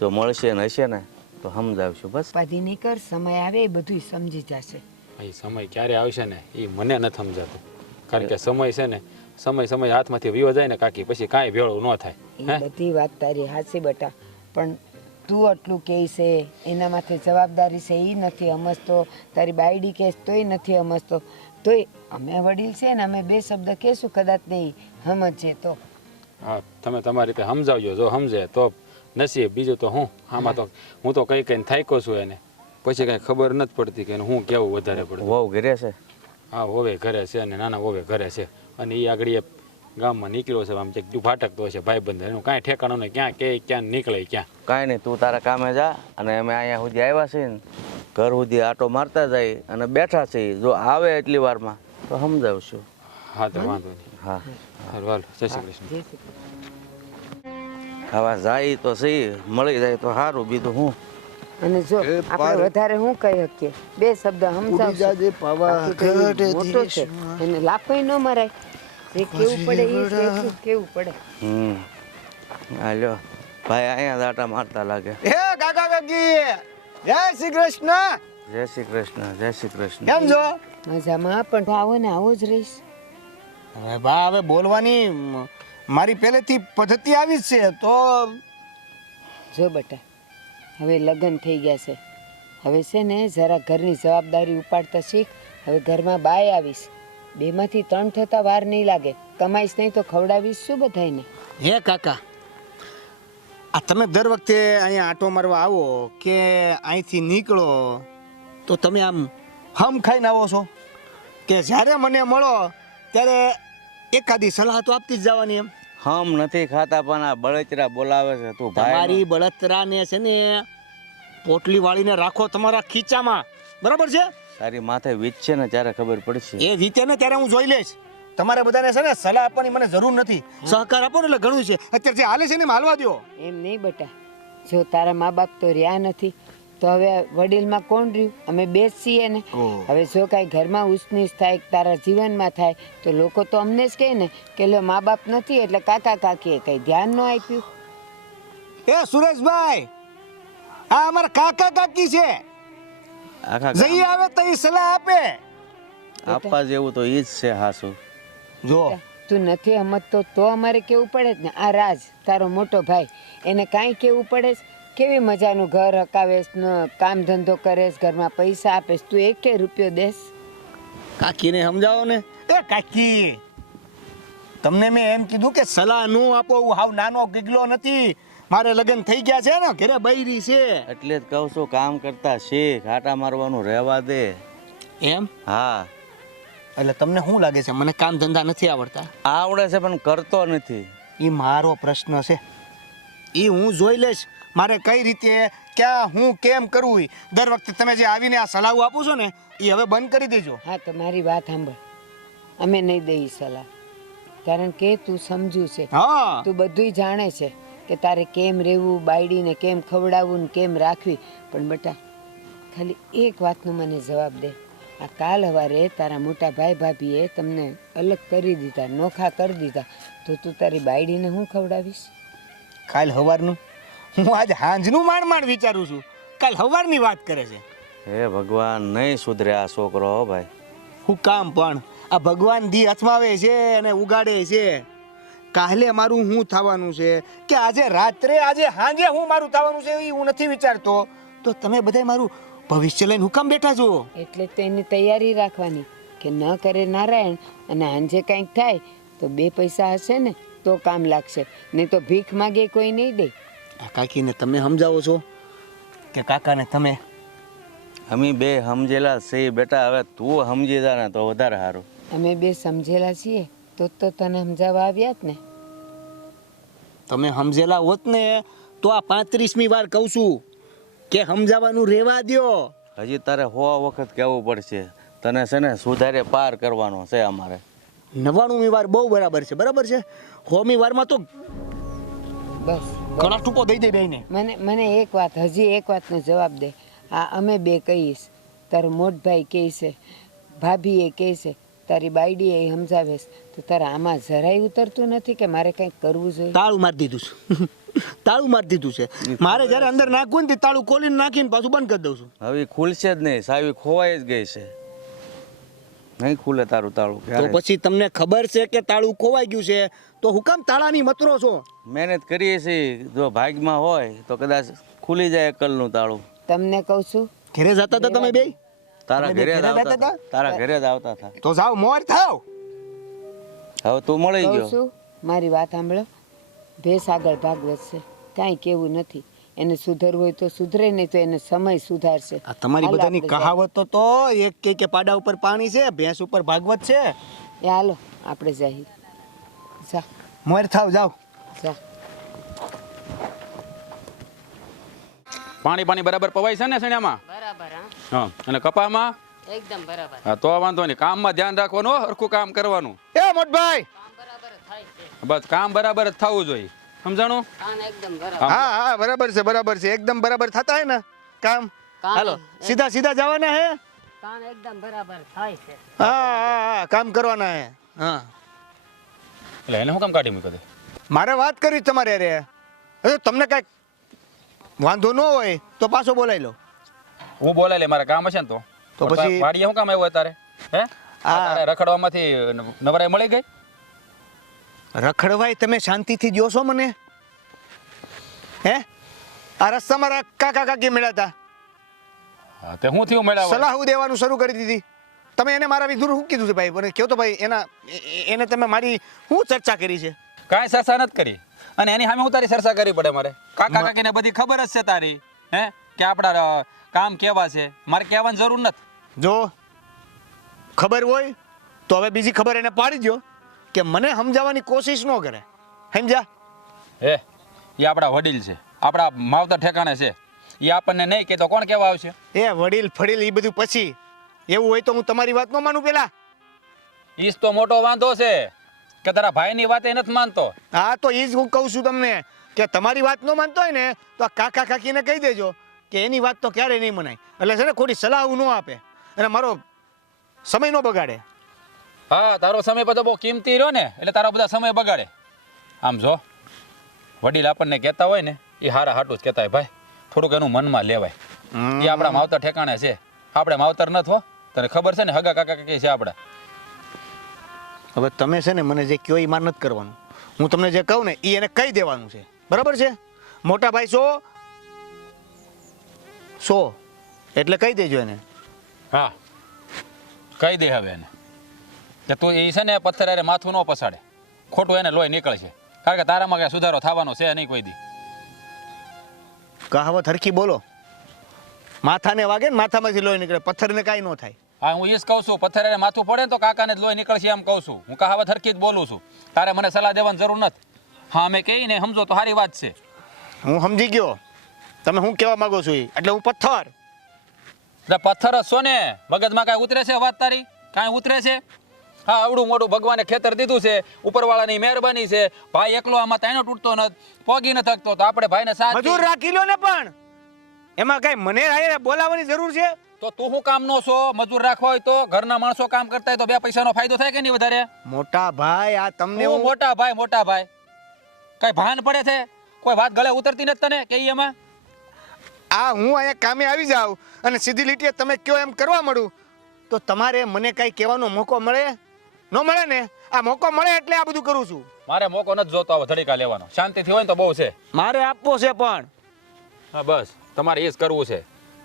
જો મળશે ને હશે ને તો સમજાવશું બસ. પાધી નહીં કર, સમય આવે એ બધું સમજી જશે. એ સમય ક્યારે આવશે ને એ મને નથી સમજાતું. કારણ કે સમય છે ને સમય હાથમાંથી વીવો જાય ને કાકી પછી કાંઈ ભેળું ન થાય. એ બધી વાત તારી હાચી બેટા, પણ તું આટલું કહે છે એના માથે જવાબદારી છે એ નથી સમજતો, તારી બાયડી કહે તોય નથી સમજતો, તોય અમે વડીલ છે ને અમે બે શબ્દ કહેશું કદાચ નહીં સમજે તો. હા તમે તમારી રીતે સમજાવજો, જો સમજે તો નસીબ, બીજું તો હું આમાં તો હું તો કઈ થાક્યો છું એને. પછી કઈ ખબર નથી પડતી કે હું કેવું વધારે પડતું. વહુ ઘરે છે? હા હોવે ઘરે છે અને નાના હોવે ઘરે છે. અને એ આગળ એ ગામમાં નીકળ્યો છે, આમ ચેક ફાટકતો હશે ભાઈબંધ, એનું કાંઈ ઠેકાણું નહીં, ક્યાં કે ક્યાં નીકળે ક્યાં. કાંઈ નહીં, તું તારા કામે જા, અને અમે અહીંયા સુધી આવ્યા છીએ ને ઘર સુધી આટો મારતા જાય અને બેઠા છીએ, જો આવે એટલી વારમાં તો સમજાવશું. હા તો વાંધો નહીં. હા હારું હાલો, જય શ્રી કૃષ્ણ. જય શ્રી કૃષ્ણ. ખાવા જાય તો સહી, મળી જાય તો સારું, બીજું હું. અને જો આપણે વધારે હું કહી શકીએ, બે શબ્દ સમજાવશું. બાકી તો એ મોટો છે, એને લાફોય ન મરાય. જે કેવું પડે એ કેવું પડે. હાલ્યો ભાઈ અહીંયા દાટા મારતા લાગે. હે કાકા કાકી, જય શ્રી કૃષ્ણ. જય શ્રી કૃષ્ણ, જય શ્રી કૃષ્ણ. કેમ છો? મજામાં, પણ આવો ને આવો જ રહીશ. હવે બા હવે બોલવાની મારી પહેલેથી પદ્ધતિ આવી જ છે. તો જો બેટા, હવે લગ્ન થઈ ગયા છે, હવે છે ને જરા ઘરની જવાબદારી ઉપાડતા શીખ. હવે ઘરમાં બાય આવીશ, બેમાંથી ત્રણ થતા વાર નહીં લાગે. કમાઈશ નહીં તો ખવડાવીશ શું બધાયને? હે કાકા, આ તમે દર વખતે અહીંયા આંટો મારવા આવો કે અહીંથી નીકળો તો તમે આમ હમ ખાઈને આવો છો કે જ્યારે મને મળો ત્યારે એકાદી સલાહ તો આપતી જ જવાની? એમ હમ નથી ખાતા, પણ આ બળતરા બોલાવે છે. તું તમારી ભાઈ બળતરાને છે ને પોટલી વાળીને રાખો તમારા ખીચામાં, બરાબર છે? તારી માથે વીજ છે ને ત્યારે ખબર પડશે. એ રીતે ને ત્યારે હું જોઈ લઈશ. તમારે બધાને છે ને સલાહ આપવાની મને જરૂર નથી, સહકાર આપો ને એટલે ઘણું છે. અત્યારે જે હાલે છે ને એમ હાલવા દો. એમ નહીં બેટા, જો તારા મા બાપ તો રહ્યા નથી તો હવે વડીલમાં કોણ રહ્યું? અમે બે જ છીએ ને. હવે જો કાંઈ ઘરમાં ઉછનીચ થાય, તારા જીવનમાં થાય તો લોકો તો અમને જ કહે ને કે લો મા બાપ નથી એટલે કાકા કાકીએ કંઈ ધ્યાન ન આપ્યું. એ સુરેશભાઈ, આ અમારા કાકા કાકી છે, આખા જઈ આવે તો એ સલાહ આપે. આપવા જેવું તો ઈ જ છે. હાસુ જો તું નથી સમજતો તો અમારે કેવું પડે જ ને. આ રાજ તારો મોટો ભાઈ, એને કાંઈ કેવું પડે છે? કેવી મજાનું ઘર હકાવેશ, કામ ધંધો કરેશ, ઘરમાં પૈસા આપેશ, તું એકે રૂપિયો દેશ? કાકીને સમજાવો ને. એ કાકી, તમને મેં એમ કીધું કે સલાહ ન આપો. હું હાવ નાનો ગીગલો નથી, મારે લગ્ન થઈ ગયા છે ને, ઘરે બૈરી છે. એટલે જ કહું છું, કામ કરતા શીખ, આટા મારવાનું રહેવા દે. એમ? હા એટલે તમને શું લાગે છે મને કામ ધંધા નથી આવડતા? આવડે છે પણ કરતો નથી. એ મારો પ્રશ્ન છે, એ હું જોઈ લઈશ મારે કઈ રીતે ક્યાં હું કેમ કરવું. દર વખતે તમે જે આવીને આ સલાહ આપો છો ને એ હવે બંધ કરી દેજો. હા તો મારી વાત સાંભળ, અમે નહીં દઈ સલાહ, કારણ કે તું સમજુ છે, હા તું બધુંય જાણે છે. કે તારે કેમ રહેવું, બાયડીને કેમ ખવડાવવું ને કેમ રાખવી. પણ બેટા ખાલી એક વાતનો મને જવાબ દે. આ કાલ સવારે તારા મોટા ભાઈ ભાભીએ તમને અલગ કરી દીધા, નોખા કરી દીધા, તો તું તારી બાયડીને શું ખવડાવીશ? કાલ સવારનું હું આજ હાંજનું માંડ વિચારું છું. કાલ સવારની વાત કરે છે. હે ભગવાન, નહીં સુધરે આ છોકરો હો ભાઈ. હું કામ પણ આ ભગવાન દી અથમાવે છે અને ઉગાડે છે. કાલે મારું શું થવાનું છે કે આજે રાત્રે આજે સાંજે હું મારું થવાનું છે એ હું નથી વિચારતો. તો તમે બધા મારું ભવિષ્ય લઈને હું કામ બેઠા છો? એટલે તો એની તૈયારી રાખવાની કે ન કરે નારાયણ અને હાંજે કંઈક થાય તો 2 પૈસા હશે ને તો કામ લાગશે, નહીં તો ભીખ માગે કોઈ નહીં દે. આ કાકીને તમે સમજાવો છો કે કાકાને તમે? અમે બે સમજેલા છે બેટા, હવે તું સમજી જા ને તો વધારે સારું. અમે બે સમજેલા છીએ તો તને સમજાવવા આવ્યા જ ને. તમે સમજેલા હોત ને તો આ 35મી વાર કહું છું કે સમજાવવાનું રહેવા દ્યો. હજી તારે 100 વખત કહેવું પડશે. તને છે ને સુધારે પાર કરવાનો છે અમારે. 99મી વાર બહુ બરાબર છે, બરાબર છે. 100મી વારમાં તો બસ ઘણા ટૂંકો દઈ દે બેયને. મને એક વાત, હજી એક વાતનો જવાબ દે. આ અમે બે કહીશ, તારો મોટભાઈ કહે છે, ભાભી એ કહે છે, તારી બાયડી એ સમજાવે છે, તો તારે આમાં જરાય ઉતરતું નથી કે મારે કંઈક કરવું જોઈએ? તાળું મારી દીધું છે. તાળું મારી દીધું છે. મારે જ્યારે અંદર નાખવું ને તાળું ખોલીને નાખીને પાછું બંધ કરી દઉં છું. હવે ઈ ખુલશે જ નહીં, સાવી ખોવાઈ જ ગઈ છે. નહીં ખુલે તારું તાળું તો ક્યારે. પછી તમને ખબર છે કે તાળું ખોવાઈ ગયું છે તો હું કામ તાળાની મતરો છો? મહેનત કરીએ છીએ, જો ભાગમાં હોય તો કદાચ ખુલી જાય અક્કલનું તાળું. તમને કહું છું, ઘરે જતા હતા તમે બે? તારા તમે બે ઘરે જ ઘરે આવતા જતા હતા. હતા? તારા ઘરે જ આવતા હતા. તો જાઓ મોર થાવ. હવે તું મળી કહું ગયો. છું, મારી વાત સાંભળો. ભેંસ આગળ ભાગવત છે, કાંઈ કેવું નથી. એને સુધરવું હોય તો સુધરે, નહીં તો એને સમય સુધારશે. આ તમારી હાલો બધાની આપણે કહાવતો તો એક કે પાડા ઉપર પાણી છે, ભેંસ ઉપર ભાગવત છે. એ હાલો આપણે જઈએ. જા મોર થાવ, જાઓ. જા. પાણી બરાબર પવાય છે ને સણ્યામાં? બરાબર. હા, અને કપામાં? એકદમ બરાબર. હા, તો વાંધો નહીં. કામમાં ધ્યાન રાખવાનું હો, હરખું કામ કરવાનું. એ મોટભાઈ, બસ કામ બરાબર જ થવું જોઈએ, સમજાણું? હા હા બરાબર છે, બરાબર છે. એકદમ બરાબર થતા હે ને કામ? હાલો સીધા સીધા જવાના હે. કામ એકદમ બરાબર થાય છે. હા હા હા કામ કરવાના હે. હા, એટલે એને શું કામ કાઢી મૂક્યો? મારે વાત કરી તમારે અરે. હવે તમને કાંઈક વાંધો ન હોય તો પાછો બોલાવી લો. હું બોલાય લે, મારે કામ હશે ને તો. તો પછી- વાડીએ શું કામ આવ્યો તારે? હે તારે રખડવામાંથી નવરાઈ મળી ગઈ? રખડવાય તમે શાંતિથી જો છો મને? હે આ રસ્તામાં કાકા કાકી મળ્યા હતા, હા, તે હું થયું મેળા? સલાહ દેવાનું શરૂ કરી દીધી. તમે એને મારા વિરુદ્ધ શું કીધું છે ભાઈ? મને કહો તો ભાઈ. એને તમે મારી શું ચર્ચા કરી છે? કાંઈ ચર્ચા નથી કરી, અને એની સામે હું તારી ચર્ચા કરી પડે મારે? કાકા કાકીને બધી ખબર જ છે તારી, હે કે આપણા કામ કેવા છે. મારે કહેવાની જરૂર નથી. જો ખબર હોય તો હવે બીજી ખબર એને પાડી દો કે મને સમજાવવાની કોશિશ ન કરે. સમજ્યા? હે એ આપણા વડીલ છે, આપણા માવતર ઠેકાણે છે. એ આપણને નહીં કે તો કોણ કહેવા આવશે? એ વડીલ ફડીલ એ બધું પછી. એવું હોય તો હું તમારી વાત ન માનું પેલા. ઈસ તો મોટો વાંધો છે કે તારા ભાઈની વાત એ નથી માનતો. હા તો એ જ હું કહું છું તમને કે તમારી વાત ન માનતો હોય ને તો આ કાકા કાકીને કહી દેજો કે એની વાત તો ક્યારેય નહીં મનાય. એટલે છે ને ખોટી સલાહ ન આપે અને મારો સમય ન બગાડે. હા, તારો સમય બધો બહુ કિંમતી રહ્યો ને, એટલે તારો બધા સમય બગાડે. આમ જો વડીલ આપણને કહેતા હોય ને એ હારા હાટું જ કહેતા હોય ભાઈ. થોડુંક એનું મનમાં લેવાય. એ આપણા માવતર ઠેકાણે છે, આપણે માવતર નથી હો. તને ખબર છે ને, હગા કાકા કાકી છે આપણા. હવે તમે છે ને મને જે કહો એ માર નથી કરવાનું. હું તમને જે કહું ને એ એને કહી દેવાનું છે, બરાબર છે? મોટા ભાઈ સો એટલે કહી દેજો એને. હા, કહી દે હવે એને કે તું એ છે ને પથ્થર અરે માથું ન પસાડે. ખોટું એને લોહી નીકળશે, કારણ કે તારામાં કઈ સુધારો થવાનો છે નહીં કોઈ દી. કહાવત હરખી બોલો. માથાને વાગે ને માથામાંથી લોહી નીકળે, પથ્થરને કાંઈ ન થાય. હા, હું એ જ કહું છું. પથ્થર અરે માથું પડે ને તો કાકાને જ લોહી નીકળશે એમ કહું છું. હું કહાવત હરખી જ બોલું છું. તારે મને સલાહ દેવાની જરૂર નથી. હા, અમે કહીને સમજો તો સારી વાત છે. હું સમજી ગયો તમે શું કહેવા માંગો છો. એટલે હું પથ્થર એટલે પથ્થર જ છો ને, મગજમાં કાંઈ ઉતરે છે વાત તારી? કાંઈ ઉતરે છે? હા આવડું મોટું ભગવાને ખેતર દીધું છે, ઉપરવાળાની મહેરબાની છે. ભાઈ એકલો આમાં તાઈનો તૂટતો નથી, પોગી ન થકતો, તો આપણે ભાઈને સાથ મજૂર રાખી લો ને, પણ એમાં કઈ મને હારે બોલાવવાની જરૂર છે? તો તું શું કામનો છો? મજૂર રાખવા હોય તો ઘરના માણસો કામ કરતા હોય તો 2 પૈસાનો ફાયદો થાય કે નહીં વધારે? મોટા ભાઈ, આ તમને હું હું મોટા ભાઈ કઈ ભાન પડે છે? કોઈ વાત ગળે ઉતરતી નથી તને કે એમાં? આ હું અહીંયા કામે આવી જાઉં અને સીધી લીટીએ તમે કયો એમ કરવા મળું તો તમારે મને કઈ કહેવાનો મોકો મળે? ન મળે ને. આ મોકો મળે એટલે આ બધું કરું છું. મારે મોકો નથી જોતો હવે ધડીકા લેવાનો. શાંતિથી હોય ને તો બહુ છે. મારે આપવો છે પણ. હા બસ તમારે એ જ કરવું છે.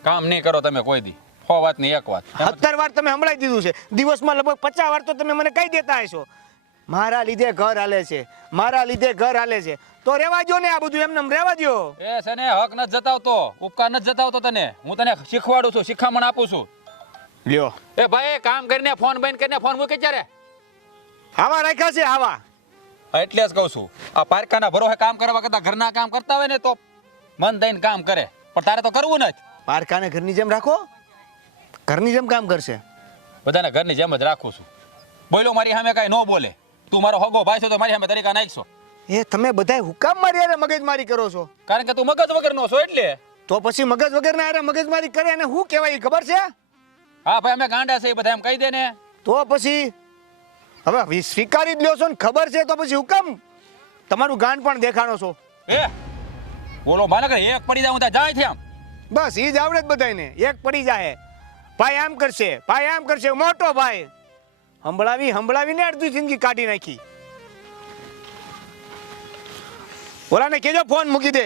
કામ નહીં કરો તમે કોઈ દી. 100 વાત ની 1 વાત. 17 વાર તમે સંભળાઈ દીધું છે. દિવસમાં લગભગ 50 વાર તો તમે મને કહી દેતા હશો. મારા લીધે ઘર હાલે છે, મારા લીધે ઘર હાલે છે. તો રેવા દો ને, આ બધું એમને રેવા દો. એ છે ને હક નથી જતાવતો, ઉપકાર નથી જતાવતો તને. હું તને શીખવાડું છું, શિખામણ આપું છું. લ્યો, એ ભાઈ કામ કરીને ફોન બંધ કરીને ફોન મૂકી ત્યારે. આવા રાખ્યા છે આવા. એટલે જ કહું છું, આ પારકાના ભરોસે કામ કરવા કરતા ઘરના કામ કરતા હોય ને તો મન દઈને કામ કરે, પણ તારે તો કરવું નથી. પારકાને ઘરની જેમ રાખો, ઘરની જેમ કામ કરશે. બધાને ઘરની જેમ જ રાખું છું. બોલો મારી સામે કાંઈ ન બોલે. તું મારો હગો ભાઈ છો તો મારી સામે તરીકા નાખશો. એ તમે બધાય હુકામ મારી અરે મગજમારી કરો છો? કારણ કે તું મગજ વગરનો છો એટલે. તો પછી મગજ વગરના અરે મગજમારી કરે અને શું કહેવાય એ ખબર છે? હા ભાઈ અમે ગાંડા છે એ બધા એમ કહી દે ને. તો પછી હવે સ્વીકારી જ લ્યો છો ને ખબર છે તો પછી હુકામ તમારું ગાંડ પણ દેખાણો છો? એ બોલો માનકર એક પડી જાઉં ત્યાં જાય છે આમ. બસ એ જ આવડે જ બધાયને, એક પડી જાય. ભાઈ આમ કરશે, ભાઈ આમ કરશે, મોટો ભાઈ સંભળાવીને અડધી જિંદગી કાઢી નાખી. ઓલાને કેજો ફોન મૂકી દે.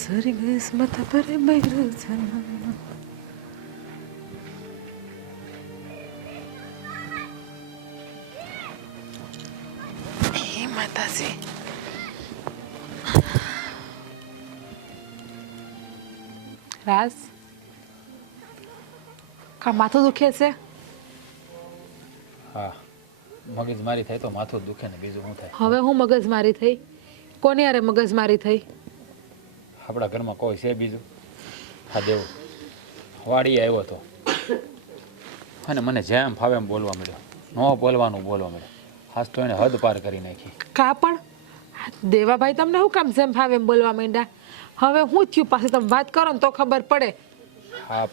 સરગસ માથા પર બૈરું જન્મ. હે માતાજી. રાસ કા માથું દુખે છે? હા મગજ મારી થાય તો માથું દુખે ને બીજું શું થાય? હવે હું મગજમારી થઈ? કોની હારે મગજમારી થઈ? આપણા ઘરમાં કોઈ છે બીજું? હા દેવું વાડી આવ્યો હતો અને મને જેમ ફાવે એમ બોલવા મળ્યો. ન બોલવાનું બોલવા મળ્યો. ખાસ તો એને હદ પાર કરી નાખી. કા પણ દેવાભાઈ તમને શું કામ જેમ ફાવે એમ બોલવા માંડ્યા? હવે હું થયું પાસે તમે વાત કરો ને તો ખબર પડે. હા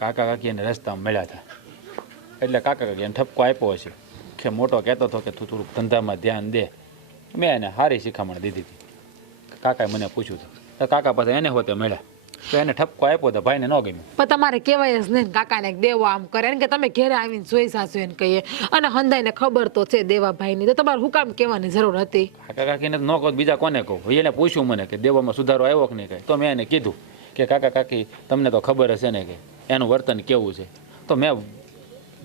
કાકા કાકી એને રસ્તામાં મળ્યા હતા એટલે કાકા કાકી એને ઠપકો આપ્યો હશે કે મોટો કહેતો હતો કે તું થોડુંક ધંધામાં ધ્યાન દે. મેં એને સારી શિખામણ દીધી હતી. કાકાએ મને પૂછ્યું હતું તો કાકા પાસે એને હોતે મળ્યા તો એને ઠપકો આપ્યો તો ભાઈને ન ગમ્યું. પણ તમારે કહેવાય જ નહીં કાકાને દેવો આમ કરે ને કે તમે ઘેરે આવીને જોઈ સાસુ એને કહીએ અને હંદાઈને ખબર તો છે દેવાભાઈની, તો તમારે હું કામ કહેવાની જરૂર હતી? કાકા કાકીને ન કહું બીજા કોને કહું? એને પૂછ્યું મને કે દેવામાં સુધારો આવ્યો કે નહીં કાંઈ, તો મેં એને કીધું કે કાકા કાકી તમને તો ખબર હશે ને કે એનું વર્તન કેવું છે. તો મેં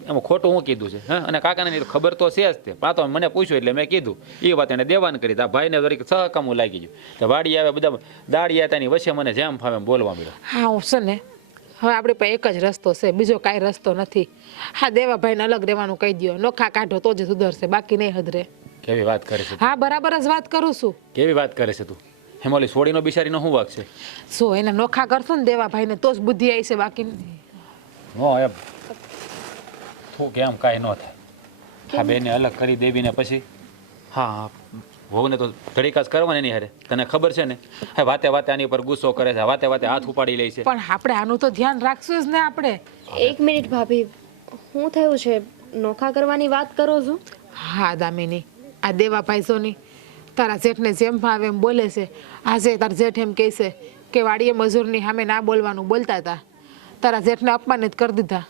એમાં ખોટું હું કીધું છે? હા અને કાકાને તો ખબર તો છે જ તે, પણ તો મને પૂછ્યું એટલે મેં કીધું. એ વાત એને દેવાન કરી. આ ભાઈને દરેક સહકામું લાગી ગયું. તો વાડી આવે બધા દાડી હતા એની વચ્ચે મને જેમ ફાવે એમ બોલવા મળ્યો. હા હું છે ને હવે આપણી પાસે એક જ રસ્તો છે, બીજો કાંઈ રસ્તો નથી. હા દેવાભાઈને અલગ રહેવાનું કહી દો, નોખા કાઢો તો જ સુધરશે, બાકી નહીં હદરે. કેવી વાત કરે છે? હા બરાબર જ વાત કરું છું. કેવી વાત કરે છે તું? હેમોલી સોડીનો બિચારીનો શું વાગ છે? સો એને નોખા કરશું ને દેવાભાઈને તો જ બુદ્ધિ આવી છે, બાકી નો એમ તું કેમ કાંઈ ન થાય. હા બેને અલગ કરી દેવીને પછી હા વહુને તો ધડીકા જ કરવાની એની હારે. તને ખબર છે ને હા વાતે વાતે આની ઉપર ગુસ્સો કરે છે, વાતે વાતે હાથ ઉપાડી લે છે. પણ આપણે આનું તો ધ્યાન રાખશું જ ને આપણે. 1 મિનિટ ભાભી, શું થયું છે? નોખા કરવાની વાત કરો છો? હા દામિની, આ દેવાભાઈ સોની તારા જેઠને જેમ ભાવે એમ બોલે છે. આજે તારા જેઠ એમ કહે છે કે વાડીએ મજૂરની સામે ના બોલવાનું બોલતા હતા, તારા જેઠને અપમાનિત કરી દીધા.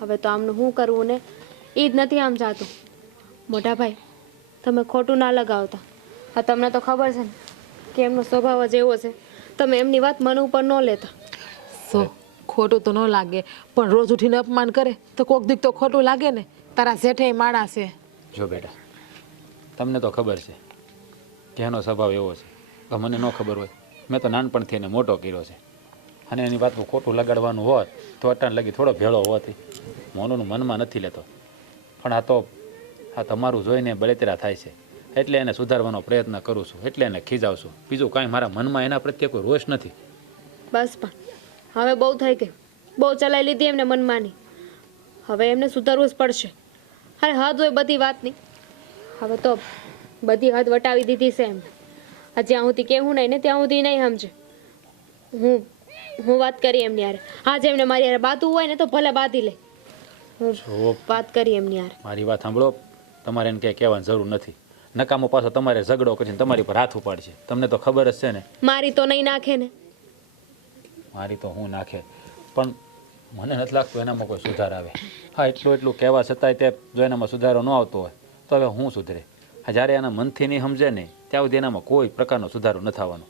હવે તો આમનું શું કરવું ને એ જ નથી આમ જાતું. મોટા ભાઈ તમે ખોટું ના લગાવતા. હા તમને તો ખબર છે ને કે એમનો સ્વભાવ જ એવો છે, તમે એમની વાત મન ઉપર ન લેતા. સો ખોટું તો ન લાગે, પણ રોજ ઉઠીને અપમાન કરે તો કોક દીક તો ખોટું લાગે ને. તારા જેઠે માણા છે. જો બેટા તમને તો ખબર છે કે એનો સ્વભાવ એવો છે, તો મને ન ખબર હોય? મેં તો નાનપણથી એને મોટો કર્યો છે અને એની વાતનું ખોટું લગાડવાનું હોત તો અટાણ લગી થોડો ભેળો હોતી. મોનુનું મનમાં નથી લેતો, પણ આ તો આ તમારું જોઈને બળેતરા થાય છે. એટલે એને સુધારવાનો પ્રયત્ન કરું છું, એટલે એને ખીજાવું છું. બીજું કાંઈ મારા મનમાં એના પ્રત્યે કોઈ રોષ નથી. બસ પણ હવે બહુ થઈ ગયું, બહુ ચલાવી લીધી એમને મનમાની. હવે એમને સુધારવું જ પડશે. અરે હદ હોય બધી વાતની. હવે તો બધી હદ વટાવી દીધી છે એમ. આ જ્યાં સુધી કહેવું નહીં ને ત્યાં સુધી નહીં સમજે. હું વાત કરી એમની યાર. આજે એમને મારી યાર બાતું હોય ને તો ભલે બાંધી લે. હું જો વાત કરી એમની યાર. મારી વાત સાંભળો, તમારે એને કંઈ કહેવાની જરૂર નથી. નકામો પાછો તમારે ઝઘડો કરીને તમારી પર હાથ ઉપાડશે. તમને તો ખબર જ છે ને. મારી તો નહીં નાખે ને. મારી તો હું નાખે, પણ મને નથી લાગતું એનામાં કોઈ સુધાર આવે. હા, એટલું કહેવા છતાંય તે જો એનામાં સુધારો ન આવતો હોય તો હવે હું સુધરે? હા, જ્યારે એના મનથી નહીં સમજે ને ત્યાં સુધી એનામાં કોઈ પ્રકારનો સુધારો નથી આવવાનો.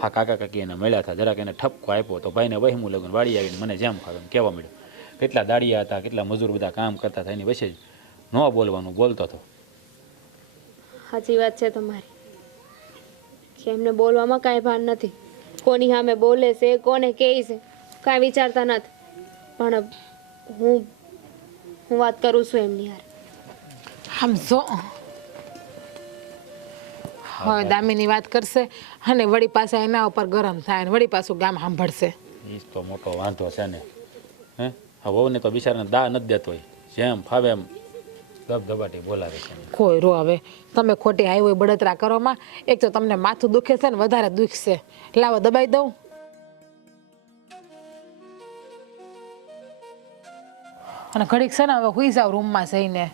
હા, કાકા કાકી એને મળ્યા હતા, જરાક એને ઠપકો આપ્યો તો ભાઈને વહીમું લગ્ન વાળી આવીને મને જેમ ખાવે એમ કહેવા મળ્યો. કેટલા દાડિયા હતા, કેટલા મજૂર બધા કામ કરતા હતા, એની વચ્ચે જ ન બોલવાનું બોલતો હતો. સાચી વાત છે તમારી કે એમને બોલવામાં કાંઈ ભાન નથી. કોની સામે બોલે છે, કોને કહે છે, કાંઈ વિચારતા નથી. પણ હું વાત કરું છું એમની યાર. સમજો હવે દામીની વાત કરશે અને વળી પાછા એના ઉપર ગરમ થાય ને વળી પાછું ગામ સાંભળશે. એ જ તો મોટો વાંધો છે ને. હે, આ વહુને તો બિચારાને દા નથી દેતો હોય, જેમ ફાવે એમ ધબધબાટી બોલાવે છે. કોઈ રો હવે તમે ખોટી આવી હોય બળતરા કરવામાં. એક તો તમને માથું દુખે છે ને વધારે દુખશે. લાવો દબાઈ દઉં. અને ઘડીક છે ને હવે હુઈ જાવ રૂમમાં જઈને.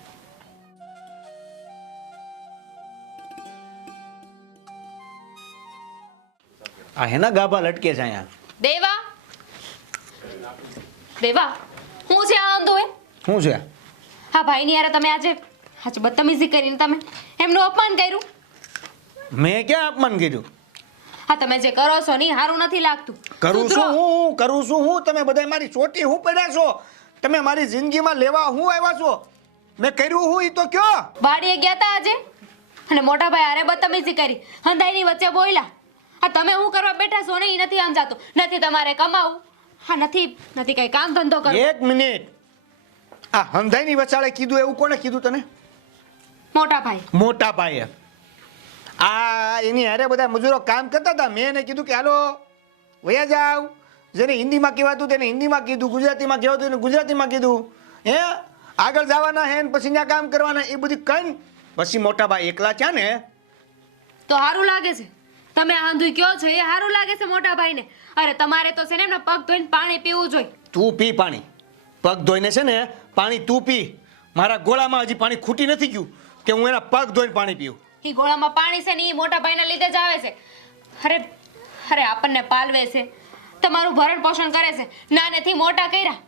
આ હેના ગાભા લટકે છે અહીંયા? દેવા દેવા હું છે આ અંધો એ? શું છે? હા ભાઈની યાર તમે આજે બદતમીઝી કરીને તમે એમનું અપમાન કર્યું. મેં ક્યાં અપમાન કર્યું? હા તમે જે કરો છો ને સારું નથી લાગતું. કરું સુધરો. છું હું? તમે બધા મારી ચોટી હું પડ્યા છો? તમે મારી જિંદગીમાં લેવા હું આવ્યા છો? મેં કર્યું હું એ તો કયો? વાડીએ ગયા તા આજે અને મોટા ભાઈ હારે બદતમીઝી કરી, હંધાઈની વચ્ચે બોલ્યા. આ તમે શું કરવા બેઠા છો ને એ નથી સમજાતું. નથી તમારે કમાવું, હા નથી કઈ કામ ધંધો કરો. એક મિનિટ, આ હંધાઈની વચાળે કીધું એવું કોને કીધું તને? મોટા ભાઈ. મોટા ભાઈએ. આ એની હારે બધા મજૂરો કામ કરતા હતા. મેં એને કીધું કે હાલો વયા જાવ. જેને હિન્દીમાં કહેવાતું તેને હિન્દીમાં કીધું, ગુજરાતીમાં કહેવાતું એને ગુજરાતીમાં કીધું. હે, આગળ જવાના હે ને પછી ત્યાં કામ કરવાના એ બધી કઈ. પછી મોટા ભાઈ એકલા છે ને તો સારું લાગે છે તમે આંધું કયો છો એ સારું લાગે છે મોટા ભાઈને. અરે તમારે તો છે ને એમના પગ ધોઈને પાણી પીવું જોઈએ. તું પી પાણી. પગ ધોઈને છે ને પાણી તું પી. મારા ગોળામાં હજી પાણી ખૂટી નથી ગયું કે હું એના પગ ધોઈને પાણી પીવું. એ ગોળામાં પાણી છે ને એ મોટા ભાઈના લીધે જ આવે છે. અરે આપણને પાલવે છે, તમારું ભરણ પોષણ કરે છે, નાનેથી મોટા કર્યા.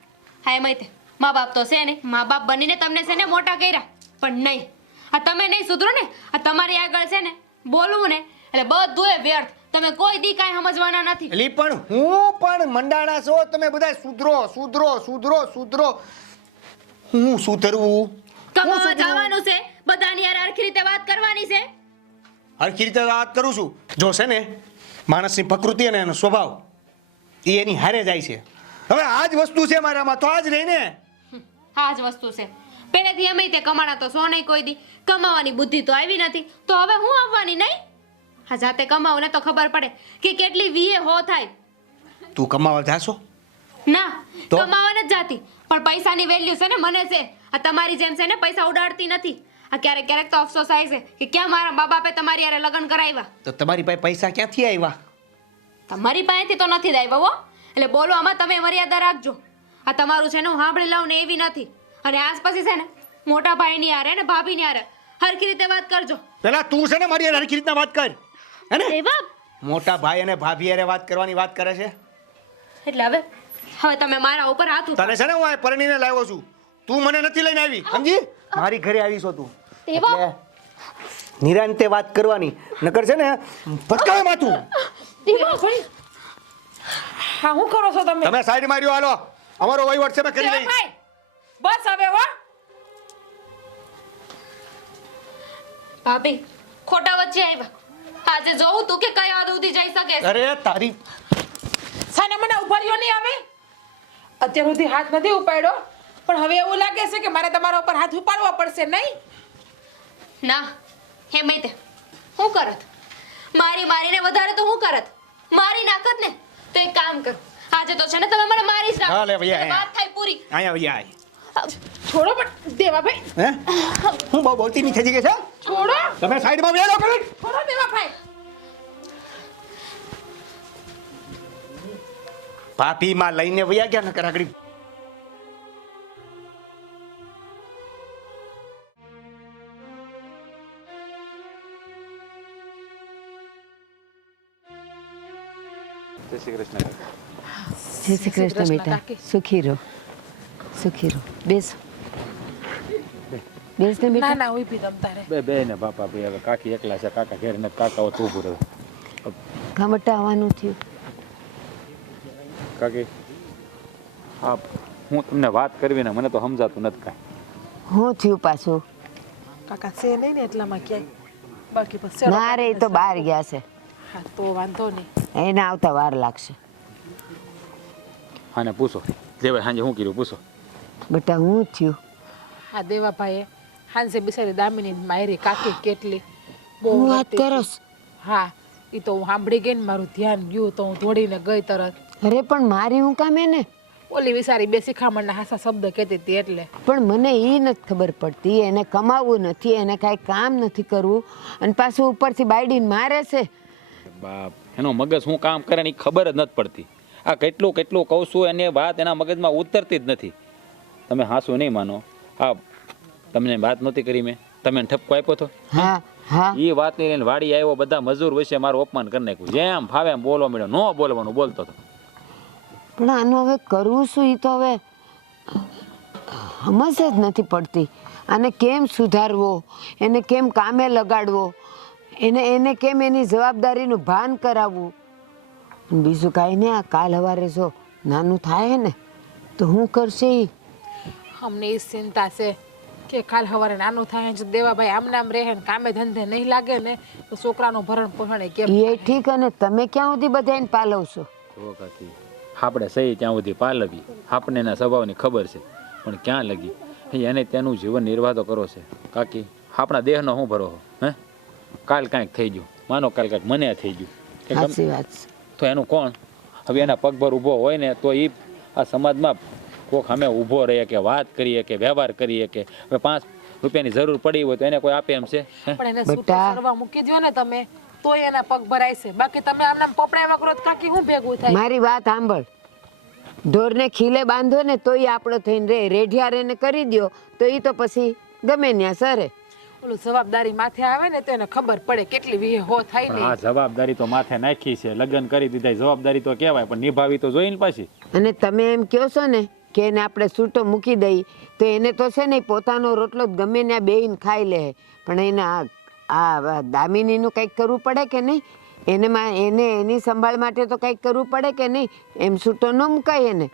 હા એમાંય તે મા બાપ તો છે ને, મા બાપ બનીને તમને છે ને મોટા કર્યા. પણ નહીં, આ તમે નહીં સુધરો ને, આ તમારી આગળ છે ને બોલવું ને એટલે બધું એ વ્યર્થ. તમે કોઈ દી કાંઈ સમજવાના નથી. એલી પણ હું પણ મંડાણા છો તમે બધા. સુધરો. હું સુધરવું? કમાવા જવાનું છે, બધાની યાર હરખી રીતે વાત કરવાની છે. હરખી રીતે વાત કરું છું. જો છે ને માણસની પ્રકૃતિ અને એનો સ્વભાવ એ એની હારે જાય છે. હવે આ જ વસ્તુ છે મારામાં તો આ જ રહી ને. આ જ વસ્તુ છે. પહેલેથી અમે તે કમાણા તો સો નહીં કોઈ દી. કમાવાની બુદ્ધિ તો આવી નથી તો હવે હું આવવાની નહીં. હા જાતે કમાવું ને તો ખબર પડે કે કેટલી વીએ હો થાય. તું કમાવા જાશો? ના, તો? કમાવા નથી જાતી, પણ પૈસાની વેલ્યુ છે ને મને છે. આ તમારી જેમ છે ને પૈસા ઉડાડતી નથી. આ ક્યારેક તો અફસોસ આવે છે કે ક્યાં મારા મા બાપે તમારી હારે લગ્ન કરાવ્યા. તો તમારી પાસે પૈસા ક્યાંથી આવ્યા? તમારી પાસેથી તો નથી જ આવ્યા હો. એટલે બોલવામાં તમે મર્યાદા રાખજો. આ તમારું છે ને હું સાંભળી લઉં ને એવી નથી. અને આજ પછી છે ને મોટા ભાઈની હારે ને ભાભીની હારે હરખી રીતે વાત કરજો. પેલા તું છે ને મારી હારે હરખી રીતના વાત કર. હે ને? દેવા મોટા ભાઈ અને ભાભી હારે વાત કરવાની વાત કરે છે. એટલે હવે તમે મારા ઉપર હાથ ઉપાડો. તને છે ને હું આ પરણીને લાવ્યો છું. તું મને નથી લઈને આવી, સમજી? મારી ઘરે આવી છો તું. દેવા એટલે નિરાંતે વાત કરવાની, નકર છે ને ફટકાવે માથું. દેવા હા હું કરો છો તમે? તમે સાઈડ માર્યો, હાલો અમારો વહીવટ છે મેં કરી લઈ. ભાઈ બસ હવે હો. ભાભી ખોટા વચ્ચે આવ્યા. આજે જોઉં તું કે કઈ હદ સુધી જઈ શકે છે. અરે તારી સાને મને ઉભાર્યો નહીં આવે. અત્યાર સુધી હાથ નથી ઉપાડ્યો પણ હવે એવું લાગે છે કે મારે તમારા ઉપર હાથ ઉપાડવા પડશે નહીં. ના, હે મેં તે હું કરત મારીને વધારે તો હું કરત મારી નાખત ને તો એક કામ કર આજે તો છે ને તમે મને મારી જ હા, લે નાખો ભૈયા, એટલે વાત થાય પૂરી અહીંયા અહીંયા છોડો પણ દેવાભાઈ, હે હું બહુ બોલતી નહીં થઈ ગઈ છે છોડો, તમે સાઈડમાં બેસો કરો છોડો દેવાભાઈ. ભાભીમાં લઈને વયા ગયા નકર આગળ જય શ્રી કૃષ્ણ. જય શ્રી કૃષ્ણ બેટા, કાકી. સુખી રહો બેસો બેસ ને ના બેટા. ના ઉભી તમ તારે. બે ને બાપા ભાઈ હવે કાકી એકલા છે, કાકા ઘેર ને કાકા તો ઊભું રહે. ગામટા આવવાનું થયું. કાકી હા, હું તમને વાત કરવી ને મને તો સમજાતું નથી કાંઈ. હું થયું પાછું? કાકા છે નહીં ને એટલામાં ક્યાંય, બાકી પછી શેરો ના રે, એ તો બહાર ગયા છે, હા તો વાંધો નહીં. એને આવતા વાર લાગશે. હા ને પૂછો જેવાય સાંજે શું કર્યું પૂછો. બેટા હું થયું? હા દેવાભાઈએ હાંસે બિચારી દામિની માયરી કાકી કેટલી બહુ હું વાત હતી. કરસ? હા એ તો હું સાંભળી ગઈ ને મારું ધ્યાન ગયું તો હું દોડીને ગઈ તરત. અરે પણ મારી હું કામ એને? ઓલી વિચારી બે શિખામણના હાસા શબ્દ કહેતી હતી એટલે. પણ મને એ નથી ખબર પડતી, એને કમાવવું નથી, એને કાંઈ કામ નથી કરવું, અને પાછું ઉપરથી બાયડીને મારે છે. બાપ એનો મગજ શું કામ કરે ને ઈ ખબર જ નથી પડતી. આ કેટલું કેટલું કહું છું એને વાત એના મગજમાં ઉતરતી જ નથી. તમે હાસુ નહીં માનો, આ તમને વાત નહોતી કરી મેં, તમે એને ઠપકો આપ્યો હતો હા હા, એ વાતની લઈને વાડી આવ્યો, બધા મજૂર વચ્ચે મારું અપમાન કરી નાખ્યું. જેમ ફાવે એમ બોલવા મળ્યો, ન બોલવાનું બોલતો હતો. પણ આનું હવે કરવું શું? એ તો હવે સમજ જ નથી પડતી. આને કેમ સુધારવો, એને કેમ કામે લગાડવો, એને કેમ એની જવાબદારીનું ભાન કરાવવું. બીજું કાંઈ નહીં, આ કાલ સવારે જો નાનું થાય ને તો હું કરશે ઈ? અમને એ ચિંતા છે કે કાલ સવારે નાનું થાય જો દેવાભાઈ આમ નામ રહે ને કામે ધંધે નહીં લાગે ને તો છોકરાનું ભરણ પોષણ કેમ? એ ઠીક, અને તમે ક્યાં સુધી બધાને પાલવશો? જો કાકી આપણે સહી ત્યાં સુધી પાલવી, આપણે એના સ્વભાવની ખબર છે, પણ ક્યાં લગી એને તેનું જીવન નિર્વાહ તો કરો છે. કાકી આપણા દેહનો શું ભરોસો? હે કાલ કાંઈક થઈ ગયું, માનો કાલ કાંઈક મને થઈ ગયું કે ગમ- સાચી વાત છે. તો એનું કોણ? હવે એના પગભર ઊભો હોય ને તો એ આ સમાજમાં કોક અમે ઊભો રહીએ કે વાત કરીએ કે વ્યવહાર કરીએ કે હવે 5 રૂપિયાની જરૂર પડી હોય તો એને કોઈ આપે એમ છે? હે? પણ એને છૂટો બેટા. કરવા મૂકી દ્યો ને તમે તોય એના પગ ભરાય છે. બાકી તમે આમ નામ પપડાયા વગર કાકી શું ભેગું થાય? મારી વાત સાંભળ, ઢોરને ખીલે બાંધો ને તોય આપણો થઈને રે, રેઢિયાર એને કરી દ્યો તો એ તો પછી ગમે ત્યાં સરે. ઓલું જવાબદારી માથે આવે ને તો એને ખબર પડે કેટલી વિહે હો થાય પણ ને. આ જવાબદારી તો માથે નાખી છે, લગ્ન કરી દીધા, જવાબદારી તો કહેવાય, પણ નિભાવી તો જોઈ ને પાછી. અને તમે એમ કહો છો ને કે એને આપણે છૂટો મૂકી દઈ તો એને તો છે ને પોતાનો રોટલો જ ગમે ત્યાં બેહીને ખાઈ લે, પણ એને આ દામિનીનું કંઈક કરવું પડે કે નહીં? એને એની સંભાળ માટે તો કંઈક કરવું પડે કે નહીં? એમ છૂટો ન મુકાય એને.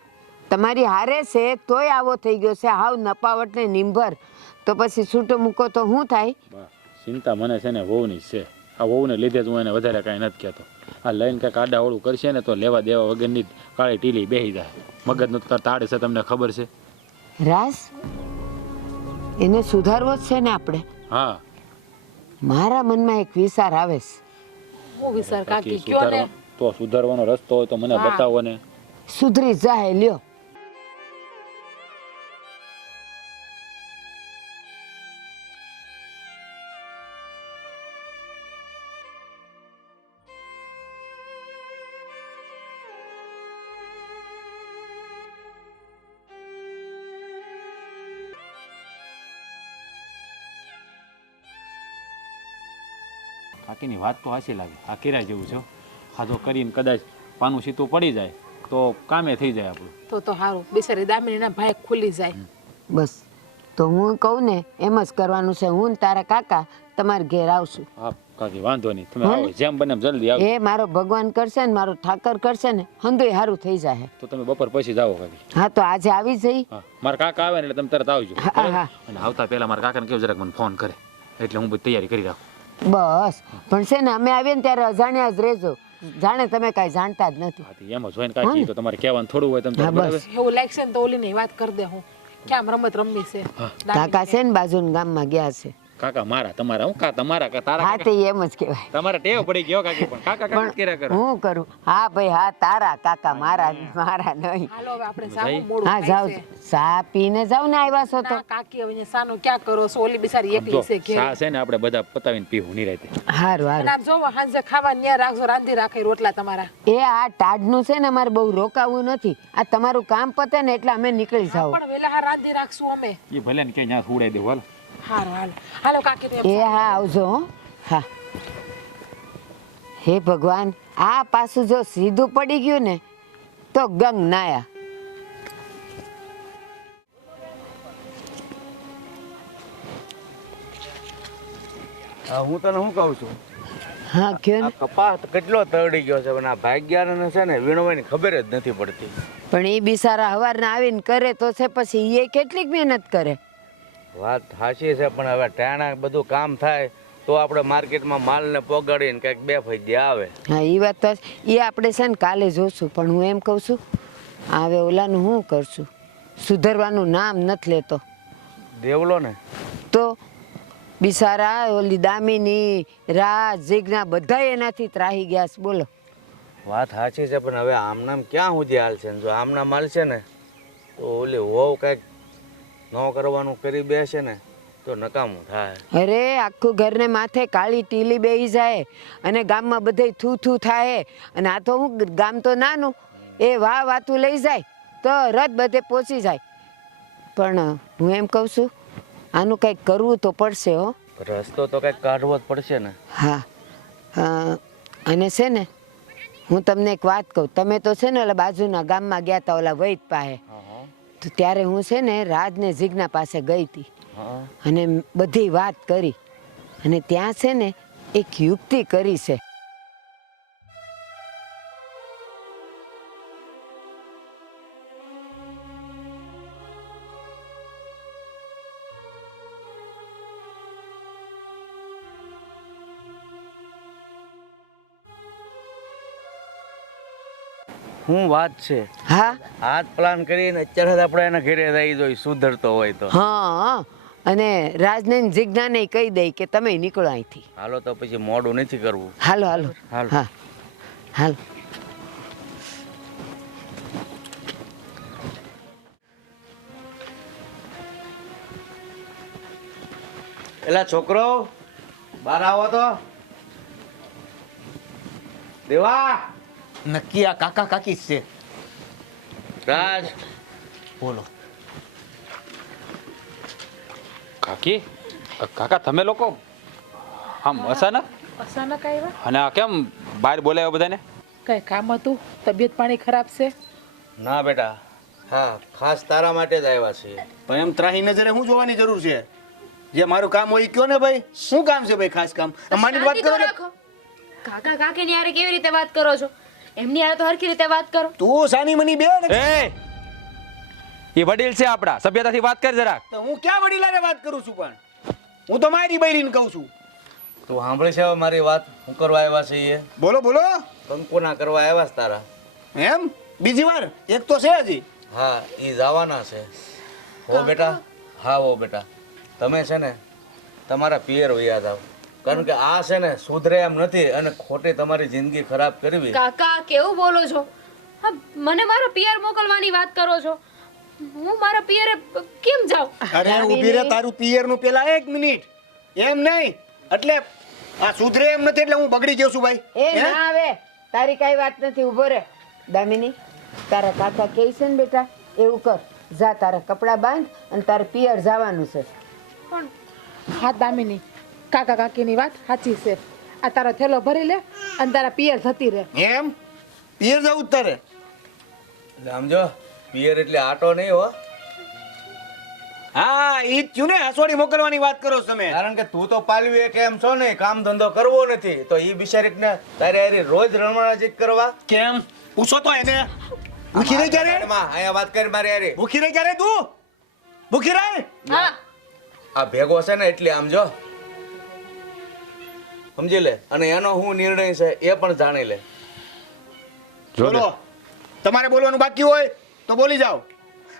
તમારી હારે છે તોય આવો થઈ ગયો છે, હાવ નપાવટ ને નિંભર, તો પછી છૂટો મૂકો તો શું થાય? બા, ચિંતા મને છે ને વહુની જ છે. આ વહુને લીધે જ હું એને વધારે કાંઈ નથી કહેતો. આ લઈને કાંઈક આડાવડું કરશે ને તો લેવા દેવા વગરની જ કાળી ટીલી બેસી જાય. મગજનું તો તાળે છે, તમને ખબર છે. રાસ એને સુધારવો જ છે ને આપણે. હા મારા મનમાં એક વિચાર આવે છે. હું વિચાર કાકી બાકી કયો ને. તો સુધારવાનો રસ્તો હોય તો મને હા. બતાવો ને. સુધરી જાય લ્યો. કાકીની વાત તો હાચી લાગે, આ કિરાય જેવું છે. આ તો કરીને કદાચ પાનું સીતું પડી જાય તો કામે થઈ જાય આપણું. તો સારું, બિચારી દામિનીના ભાઈ ખુલી જાય. બસ તો હું કહું ને એમ જ કરવાનું છે. હું ને તારા કાકા તમારા ઘેર આવશું. હા કાકી વાંધો નહીં, તમે આવો જેમ બને એમ જલ્દી આવો. એ મારો ભગવાન કરશે ને મારો ઠાકર કરશે ને હંધુય સારું થઈ જાય. તો તમે બપોર પછી જાઓ કાકી. હા તો આજે આવી જઈ. હા મારા કાકા આવે ને એટલે તમે તરત આવજો. હા, બરાબર? હા. અને આવતા પહેલા મારા કાકાને કેવું જરાક મને ફોન કરે એટલે હું બધી તૈયારી કરી રાખું. બસ પણ છે ને અમે આવીએ ને ત્યારે અજાણ્યા જ રહેજો, જાણે તમે કાંઈ જાણતા જ નથી. હા એમ જ હોય ને કાકી, તો તમારે કહેવાનું થોડું હોય તમે હા, બરાબર. બસ. એવું લાગશે ને તો ઓલીની વાત કરી દે હું ક્યાં રમત રમવી છે. કાકા છે ને બાજુના ગામમાં ગયા છે, કાકા મારા તમારા હું કા તમારા કા તારા હા તે એમ જ કહેવાય. તમારા ટેવ પડી ગયો કાકી પણ કાકા કાકા કર્યા કરો હું કરું? હા ભાઈ હા, તારા કાકા, મારા નહીં. હાલો હવે આપણે સાવું મોડું હા થાય જાઓ, છે. ચા પીને જાવ ને આવ્યા છો તો. ના, કાકી હવે અહીંયા સાનું ક્યાં કરો છો? ઓલી બિચારી એકલી જો છે ઘેર. સા છે ને આપણે બધા પતાવીને પીવું નહીં રહેતી હારું અને હારું. આમ જોવો હાંજે ખાવા ન્યા રાખજો, રાંધી રાખે રોટલા તમારા. એ આ ટાઢનું છે ને અમારે બહુ રોકાવું નથી. આ તમારું કામ પતે ને એટલે અમે નીકળી જાવ. પણ વેલા હા રાંધી રાખશું અમે. એ ભલે ને કે ત્યાં સુડાઈ દેવું હાલ હાલો હાલો હાલો કાકી ને એ હા આવજો હો. હા હે ભગવાન, આ પાછું જો સીધું પડી ગયું ને તો ગંગ નાયા. હું તને શું કહું છું, હા કયો આ ને. કપાસ કેટલો તરડી ગયો છે પણ આ ભાગ્યાને છે ને વીણવાની ખબર જ નથી પડતી. પણ એ બિચારા હવારના આવીને કરે તો છે, પછી એ કેટલીક મહેનત કરે. વાત સાચી છે પણ હવે ટાણા બધું કામ થાય તો આપણે માર્કેટમાં માલને પોગાડીને કંઈક બે ફૈદ્યા આવે. હા એ વાત તો એ આપણે છે ને કાલે જોશું. પણ હું એમ કહું છું, હવે ઓલાનું શું કરશું? સુધરવાનું નામ નથી લેતો. દેવલો ને તો બિચારા ઓલી દામિની, રાજ, જીજ્ઞા બધા એનાથી ત્રાહી ગયા છે. બોલો. વાત સાચી છે પણ હવે આમનામ ક્યાં સુધી હાલશે ને જો આમનામ હાલશે ને તો ઓલી હોવ કંઈક ન કરવાનું કરી બેસે ને તો નકામું થાય. અરે આખું ઘરને માથે કાળી ટીલી બેહી જાય અને ગામમાં બધે થૂ થૂ થાય. અને આ તો હું ગામ તો નાનું, એ વાહ વાતું લઈ જાય તો રદ બધે પહોંચી જાય. પણ હું એમ કહું છું, આનું કંઈક કરવું તો પડશે હો. રસ્તો તો કંઈક કાઢવો જ પડશે ને. હા અને છે ને હું તમને એક વાત કહું. તમે તો છે ને ઓલા બાજુના ગામમાં ગયા હતા ઓલા વૈદ પાસે, તો ત્યારે હું છે ને રાજ ને જીજ્ઞા પાસે ગઈ હતી અને બધી વાત કરી. અને ત્યાં છે ને એક યુક્તિ કરી છે. શું વાત છે? હા હાથ પ્લાન કરીને અત્યારે જ આપણે એના ઘરે રહી જોઈએ સુધરતો હોય તો. હા અને રાજને ને જીજ્ઞાને કહી દઈ કે તમે નીકળો અહીંથી. હાલો તો પછી મોડું નથી કરવું. હાલો હાલો હાલો. હા હાલો. એલા છોકરો બહાર આવો તો. દેવા નક્કી આ કાકા કાકી જ છે. રાજ બોલો. કાકી કાકા તમે લોકો આમ અચાનક અચાનક આવ્યા? અને આ કેમ બહાર બોલાવ્યા બધાને? કઈ કામ હતું? તબિયત પાણી ખરાબ છે? ના બેટા, હા ખાસ તારા માટે જ આવ્યા છીએ. પણ એમ ત્રાહી નજરે શું જોવાની જરૂર છે? જે મારું કામ હોય કયો ને ભાઈ. શું કામ છે ભાઈ? ખાસ કામ અમારી વાત કરો ને. કાકા કાકીની હારે કેવી રીતે વાત કરો છો? એમની હારે તો હરખી રીતે વાત કરો. તું સાની મની બે ને. એ એ વડીલ છે આપડા, સભ્યતાથી વાત કર જરાક. તો હું ક્યાં વડીલારે વાત કરું છું? પણ હું તો મારી બૈરીને કહું છું. તું સાંભળી છે હવે મારી વાત? હું કરવા આવ્યા છીએ? બોલો બોલો. કંકુના કરવા આવ્યા છે તારા. એમ બીજી વાર? એક તો છે હજી. હા એ જવાના છે. હો બેટા, હા હો બેટા, તમે છે ને તમારા પિયર વયા જાવ. કારણ કે આ છે ને સુધરે એમ નથી અને ખોટી તમારી જિંદગી ખરાબ કરવી. કાકા કેવું બોલો છો? હા, મને મારો પિયર મોકલવાની વાત કરો છો. હું મારા પિયરે કેમ જાઉં? અરે ઊભી રે, તારું પિયર નું પેલા 1 મિનિટ. એમ નહીં એટલે આ સુધરે એમ નથી એટલે હું બગડી ગયો છું ભાઈ. એ ના આવે, તારી કઈ વાત નથી. ઉભો રે દામિની, તારા કાકા કહે છે ને બેટા, એવું કર. જા તારા કપડા બાંધ અને તારે પિયર જવાનું છે. પણ હા દામિની, કાકા કાકીની વાત સાચી છે. આ તારો થેલો ભરી લે અને તારા પિયર જતી રહે. એમ પિયર જવું જ તારે? એટલે સમજો, પિયર એટલે આટો નહીં હો. હા ઈ જ થયું ને. હસોડી મોકલવાની વાત કરો છો તમે. કારણ કે તું તો પાલવી એક એમ છો ને, કામ ધંધો કરવો નથી તો ઈ બિચારીને તારે હારી રોજ રમણાજીત કરવા. કેમ પૂછો તો એને. ભૂખી રહી ક્યારે? અહીંયા વાત કરી મારી હારી. ભૂખી રહી ક્યારે તું? ભૂખી રહી? હા, આ ભેગો છે ને એટલે આમ જો સમજી લે અને એનો શું નિર્ણય છે એ પણ જાણી લે. બોલો. તમારે બોલવાનું બાકી હોય તો બોલી જાઓ.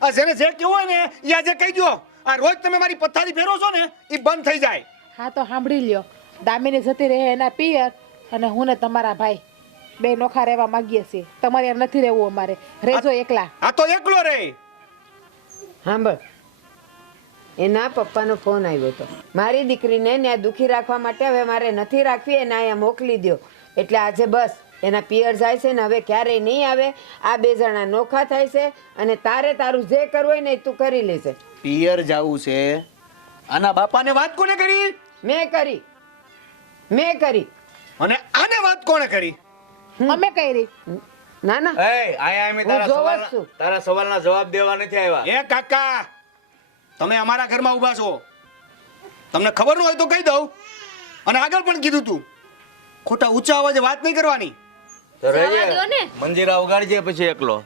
આ જેને જે કેવું હોય ને એ આજે કહી દો. આ રોજ તમે મારી પથારી ફેરો છો ને એ બંધ થઈ જાય. હા તો સાંભળી લ્યો, દામિની જતી રહે એના પિયર અને હું ને તમારા ભાઈ બે નોખા રહેવા માંગીએ છીએ. તમારે યાર નથી રહેવું, અમારે રહેજો એકલા. આ તો એકલો રહે. સાંભળ, એના પપ્પાનો ફોન આવ્યો હતો. મારી દીકરીને ત્યાં દુખી રાખવા માટે હવે મારે નથી રાખવી, એને અહીંયા મોકલી દો. એટલે આજે બસ એના પિયર જાય છે ને હવે ક્યારેય નહીં આવે. આ બે જણા નોખા થાય છે અને તારે તારું જે કરવું હોય ને એ તું કરી લેશે. પિયર જાવું છે. આના બાપાને વાત કોને કરી? મેં કરી. અને આને વાત કોણે કરી? અમે કરી. ના ના, એ આયા અમે હું જોઉં જ છું. તારા સવાલના જવાબ દેવા નથી આવ્યા. એ કાકા, તમે અમારા ઘરમાં ઊભા છો, તમને ખબર ન હોય તો કહી દઉં. અને આગળ પણ કીધું તું, ખોટા ઊંચા અવાજે વાત નહીં કરવાની. તો જવા રહેજે. દ્યો ને. મંજીરા ઉગાડજે પછી એકલો.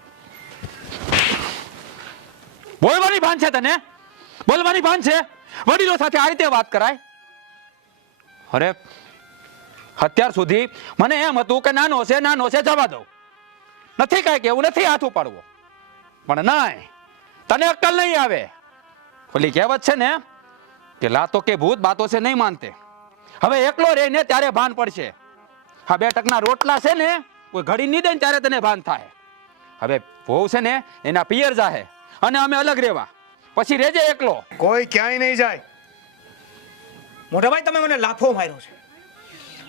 બોલવાની ભાન છે તને? બોલવાની ભાન છે? વડીલો સાથે આ રીતે વાત કરાય? અરે અત્યાર સુધી મને એમ હતું કે નાનો છે જવા દઉં, નથી કાંઈ કેવું, નથી હાથ ઉપાડવો. પણ નાય, તને અક્કલ નહીં આવે. ઓલી કહેવત છે ને કે લાતો કે ભૂત બાતો છે નહીં માનતે. હવે એકલો રહીને ત્યારે ભાન પડશે. હા, 2 ટકના રોટલા છે ને કોઈ ઘડી નહીં દે ને ત્યારે તને ભાન થાય. હવે વહુ છે ને એના પિયર જાહે અને અમે અલગ રહેવા, પછી રહેજે એકલો. કોઈ ક્યાંય નહીં જાય. મોટા ભાઈ, તમે મને લાફો માર્યો છે.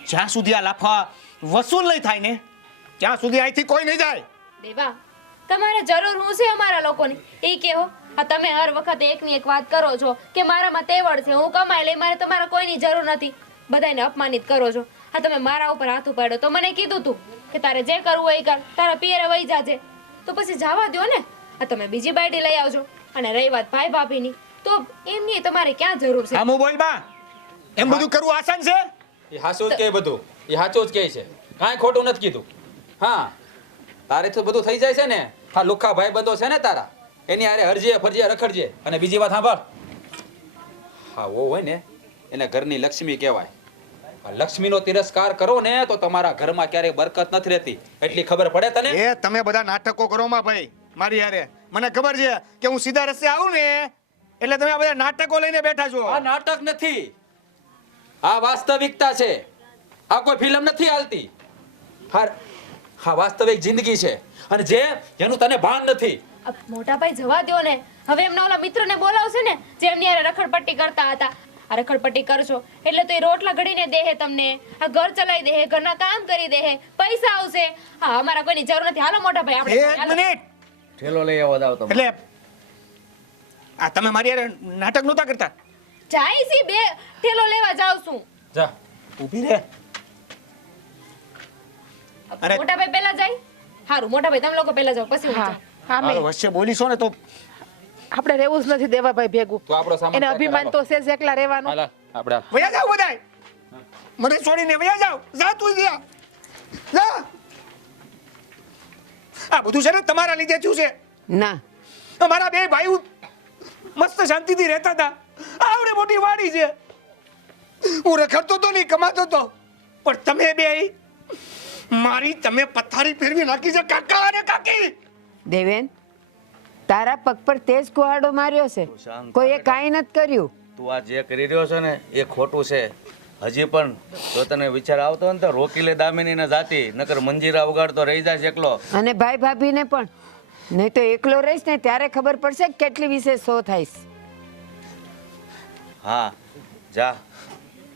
જ્યાં સુધી આ લાફા વસૂલ નહીં થાય ને ત્યાં સુધી અહીંથી કોઈ નહીં જાય. દેવા, તમારે જરૂર હું છે અમારા લોકોની એ કહો. આ તમે હર વખતે એકની એક વાત કરો છો કે મારામાં તેવડ છે, હું કમાઈ લઈ, મારે તમારા કોઈની જરૂર નથી. બધાને અપમાનિત કરો છો. હા, તમે મારા ઉપર હાથ ઉપાડ્યો તો મને કીધું તું કે તારે જે કરવું હોય એ કર, તારા પિયરે વહી જાજે. તો પછી જવા દ્યો ને. આ તમે બીજી બાયડી લઈ આવજો. અને રહી વાત ભાઈ ભાભીની, તો એમની તમારે ક્યાં જરૂર છે? આમ બોલ બા, એમ બધું કરવું આસાન છે? એ હાચું જ કહે બધું, એ હાચું જ કહે છે, કાંઈ ખોટું નથી કીધું. હા, તારે તો બધું થઈ જાય છે ને. હા, લુખા ભાઈ બંધો છે ને તારા, એની હારે હરજે ફરજે રખડજે. અને બીજી વાત સાંભળ, હા વો હોય ને એને ઘરની લક્ષ્મી કહેવાય. આ લક્ષ્મીનો તિરસ્કાર કરો ને તો તમારા ઘરમાં ક્યારેય બરકત નથી રહેતી. એટલી ખબર પડે તને? એ તમે બધા નાટકો કરો માં ભાઈ મારી હારે. મને ખબર છે કે હું સીધા રસ્તે આવું ને એટલે તમે આ બધા નાટકો લઈને બેઠા છો. આ નાટક નથી, આ વાસ્તવિકતા છે. આ કોઈ ફિલ્મ નથી હાલતી. હા, વાસ્તવિક જિંદગી છે. અને જેનું તને ભાન નથી. આ મોટા ભાઈ જવા દ્યો ને. હવે એમના ઓલા મિત્રને બોલાવશે ને જે એમની હારે રખડપટ્ટી કરતા હતા. આ રખડપટ્ટી કરશો એટલે તો એ રોટલા ઘડીને દેહે તમને, આ ઘર ચલાવી દેહે, ઘરના કામ કરી દેહે, પૈસા આવશે. હા, અમારા કોઈની જરૂર નથી. હાલો મોટા ભાઈ, આપણે એક હાલો. મિનિટ. ઠેલો લઈ આવો દાવ તમે. એટલે આ તમે મારી હારે નાટક નહોતા કરતા? જાય છે બે થેલો લેવા જાવ છું. જા. ઊભી રહે. અરે. મોટા ભાઈ પહેલા જાય. હારું, મોટા ભાઈ તમે લોકો પહેલા જાઓ, પછી હું હા જાઉં. હા, મારો મેં વચ્ચે બોલીશો ને તો આપણે રહેવું જ નથી દેવાભાઈ ભેગું. તો આપણો સામાન એને પેક અભિમાન કરાવો. તો છે જ એકલા રહેવાનું. હાલ, આપણે હાલ. વયા જાવ બધાય. મને છોડીને વયા જાવ. જા તું જ્યાં. જા. આ બધું છે ને તમારા લીધે થયું છે. ના, અમારા બે ભાઈઓ મસ્ત શાંતિથી રહેતા હતા. આવડે મોટી વાડી છે. હું રખડતો તો નહીં, કમાતો તો. પણ તમે બે મારી તમે પથારી ફેરવી નાખી છે કાકા અને કાકી. દેવેન, તારા પગ પર તેજ કુહાડો માર્યો છે. શાંત કોઈએ કાંઈ નથી કર્યું. તું આ જે કરી રહ્યો છે ને એ ખોટું છે. હજી પણ જો તને વિચાર આવતો હોય ને તો રોકી લે દામિનીને જાતી, નકર મંજીરા ઉગાડતો રહી જાય એકલો. અને ભાઈ ભાભીને પણ. નહીં તો એકલો રહીશ ને ત્યારે ખબર પડશે કે કેટલી વિશે સો થાઈશ. હા, જા.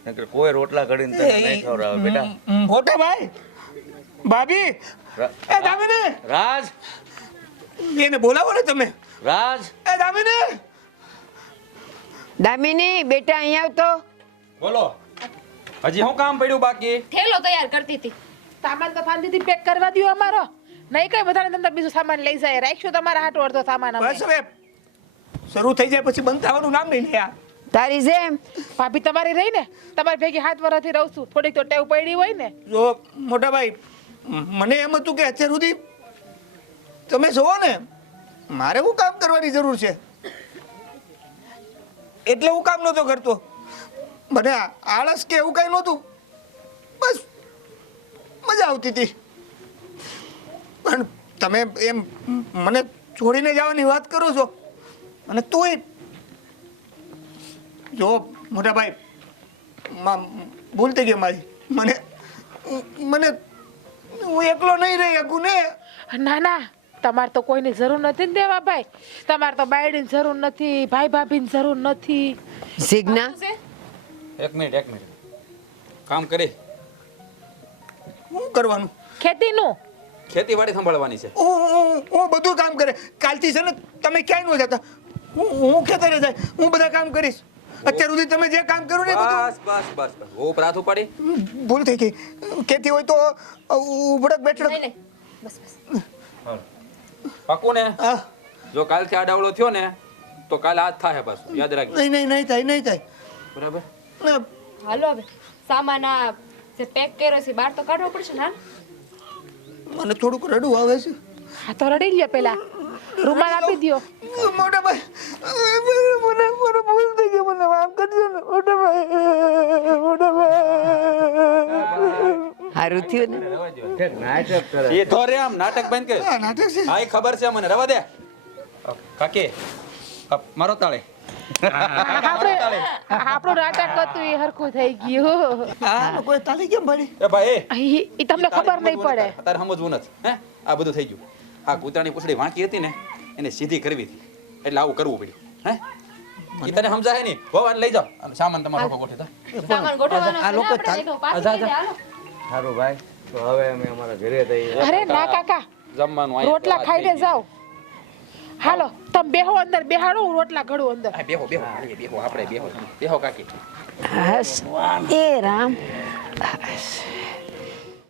નકર કોઈ રોટલા ઘડીને તને નહીં ખવડાવે બેટા. મોટા ભાઈ, ભાભી, એ દામિની, રાજ, એને બોલાવો ને તમે. રાજ, એ દામિની. દામિની, બેટા અહીંયા આવતો. બોલો, હજી શું કામ પડ્યું બાકી? થેલો તૈયાર કરતી હતી. સામાન તો શાંતિથી પેક કરવા દ્યો અમારો. નહીં કઈ વધારે તમને બીજું સામાન લઈ જાય. રાખશું તમારા હાટો અડધો સામાન અમે. બસ હવે શરૂ થઈ જાય પછી બંધ થવાનું નામ નહીં લે. તારી જેમ ભાભી તમારી રહી ને, તમારી ભેગી 7 વર્ષથી રહું છું. થોડીક તો ટેવ પડી હોય ને. જો મોટા ભાઈ, મને એમ હતું કે અત્યાર સુધી તમે જોવો ને મારે શું કામ કરવાની જરૂર છે એટલે હું કામ નહોતો કરતો. મને આળસ કે એવું કઈ નહોતું, બસ મજા આવતી હતી. પણ તમે એમ મને છોડીને જવાની વાત કરો છો અને તોય જો મોટા ભાઈ માં ભૂલ થઈ ગઈ મારી. મને મને હું એકલો નહીં રહી શકું ને. ના ના તમારે તો કોઈની જરૂર નથી ને દેવા ભાઈ. તમારે તો બાયડીની જરૂર નથી, ભાઈ ભાભીની જરૂર નથી. સિગ્ના એક મિનિટ કામ કરી શું કરવાનું? ખેતીનું ખેતીવાડી સંભાળવાની છે. હું બધું કામ કરે. કાલથી છે ને તમે ક્યાંય ન જતા. હું ખેતરે જાય, હું બધા કામ કરીશ. અત્યાર સુધી તમે જે કામ કર્યું ને એ બધું બસ બસ બસ બસ ઓ પ્રાથ ઉપાડી. ભૂલ થઈ ગઈ. ખેતી હોય તો ઉભડક બેઠક. લઈ લે બસ બસ પાકું ને હા. જો કાલથી આડાવડો થયો ને તો કાલે હાથ થાય પાછું યાદ રાખજો. નહીં થાય. બરાબર. ના, હાલો હવે સામાન આ જે પેક કર્યો છે બહાર તો કાઢવો પડશે ને હાલ. મને થોડુંક રડવું આવે છે. હા તો રડી લ્યો પેલા, રૂમાલ આપી દ્યો. મોટા ભાઈ મને ભૂલ થઈ ગઈ. મને માફ કરજો ને મોટા ભાઈ. સારું થયું ને. નાટક કરે. એ તો રે આમ નાટક બંધ કર. આ નાટક છે. હા એ ખબર છે મને, રવા દે. કાકી મારો તાળે. આપણું નાટક હતું એ હરખું થઈ ગયું. આ લોકોએ તાલી કેમ પાડી? એ ભાઈ એ તમને ખબર નહીં પડે. તારે સમજવું નથી. હે આ બધું થઈ ગયું. આ કૂતરાની પૂંછડી વાંકી હતી ને એને સીધી કરવી હતી એટલે આવું કરવું પડ્યું. હે ઈ તને સમજાય નહીં. ભવાન લઈ જાઓ અને સામાન તમારો લોકો ગોઠવી દો. સામાન ગોઠવવાનો આ છે ને લોકો આપણે એક પાછી લઈ લે, હાલો. સારું ભાઈ તો હવે અમે અમારા ઘરે જઈએ. અરે ના કાકા, જમવાનું અહીંયા રોટલા વાત ખાઈને થઈ ગઈ. જાઓ. હાલો તમે બેહો અંદર, બેહાડો હું રોટલા ઘડું અંદર. હા, બેહો આપણે બેહો કાકી. હસ એ રામ. હસ.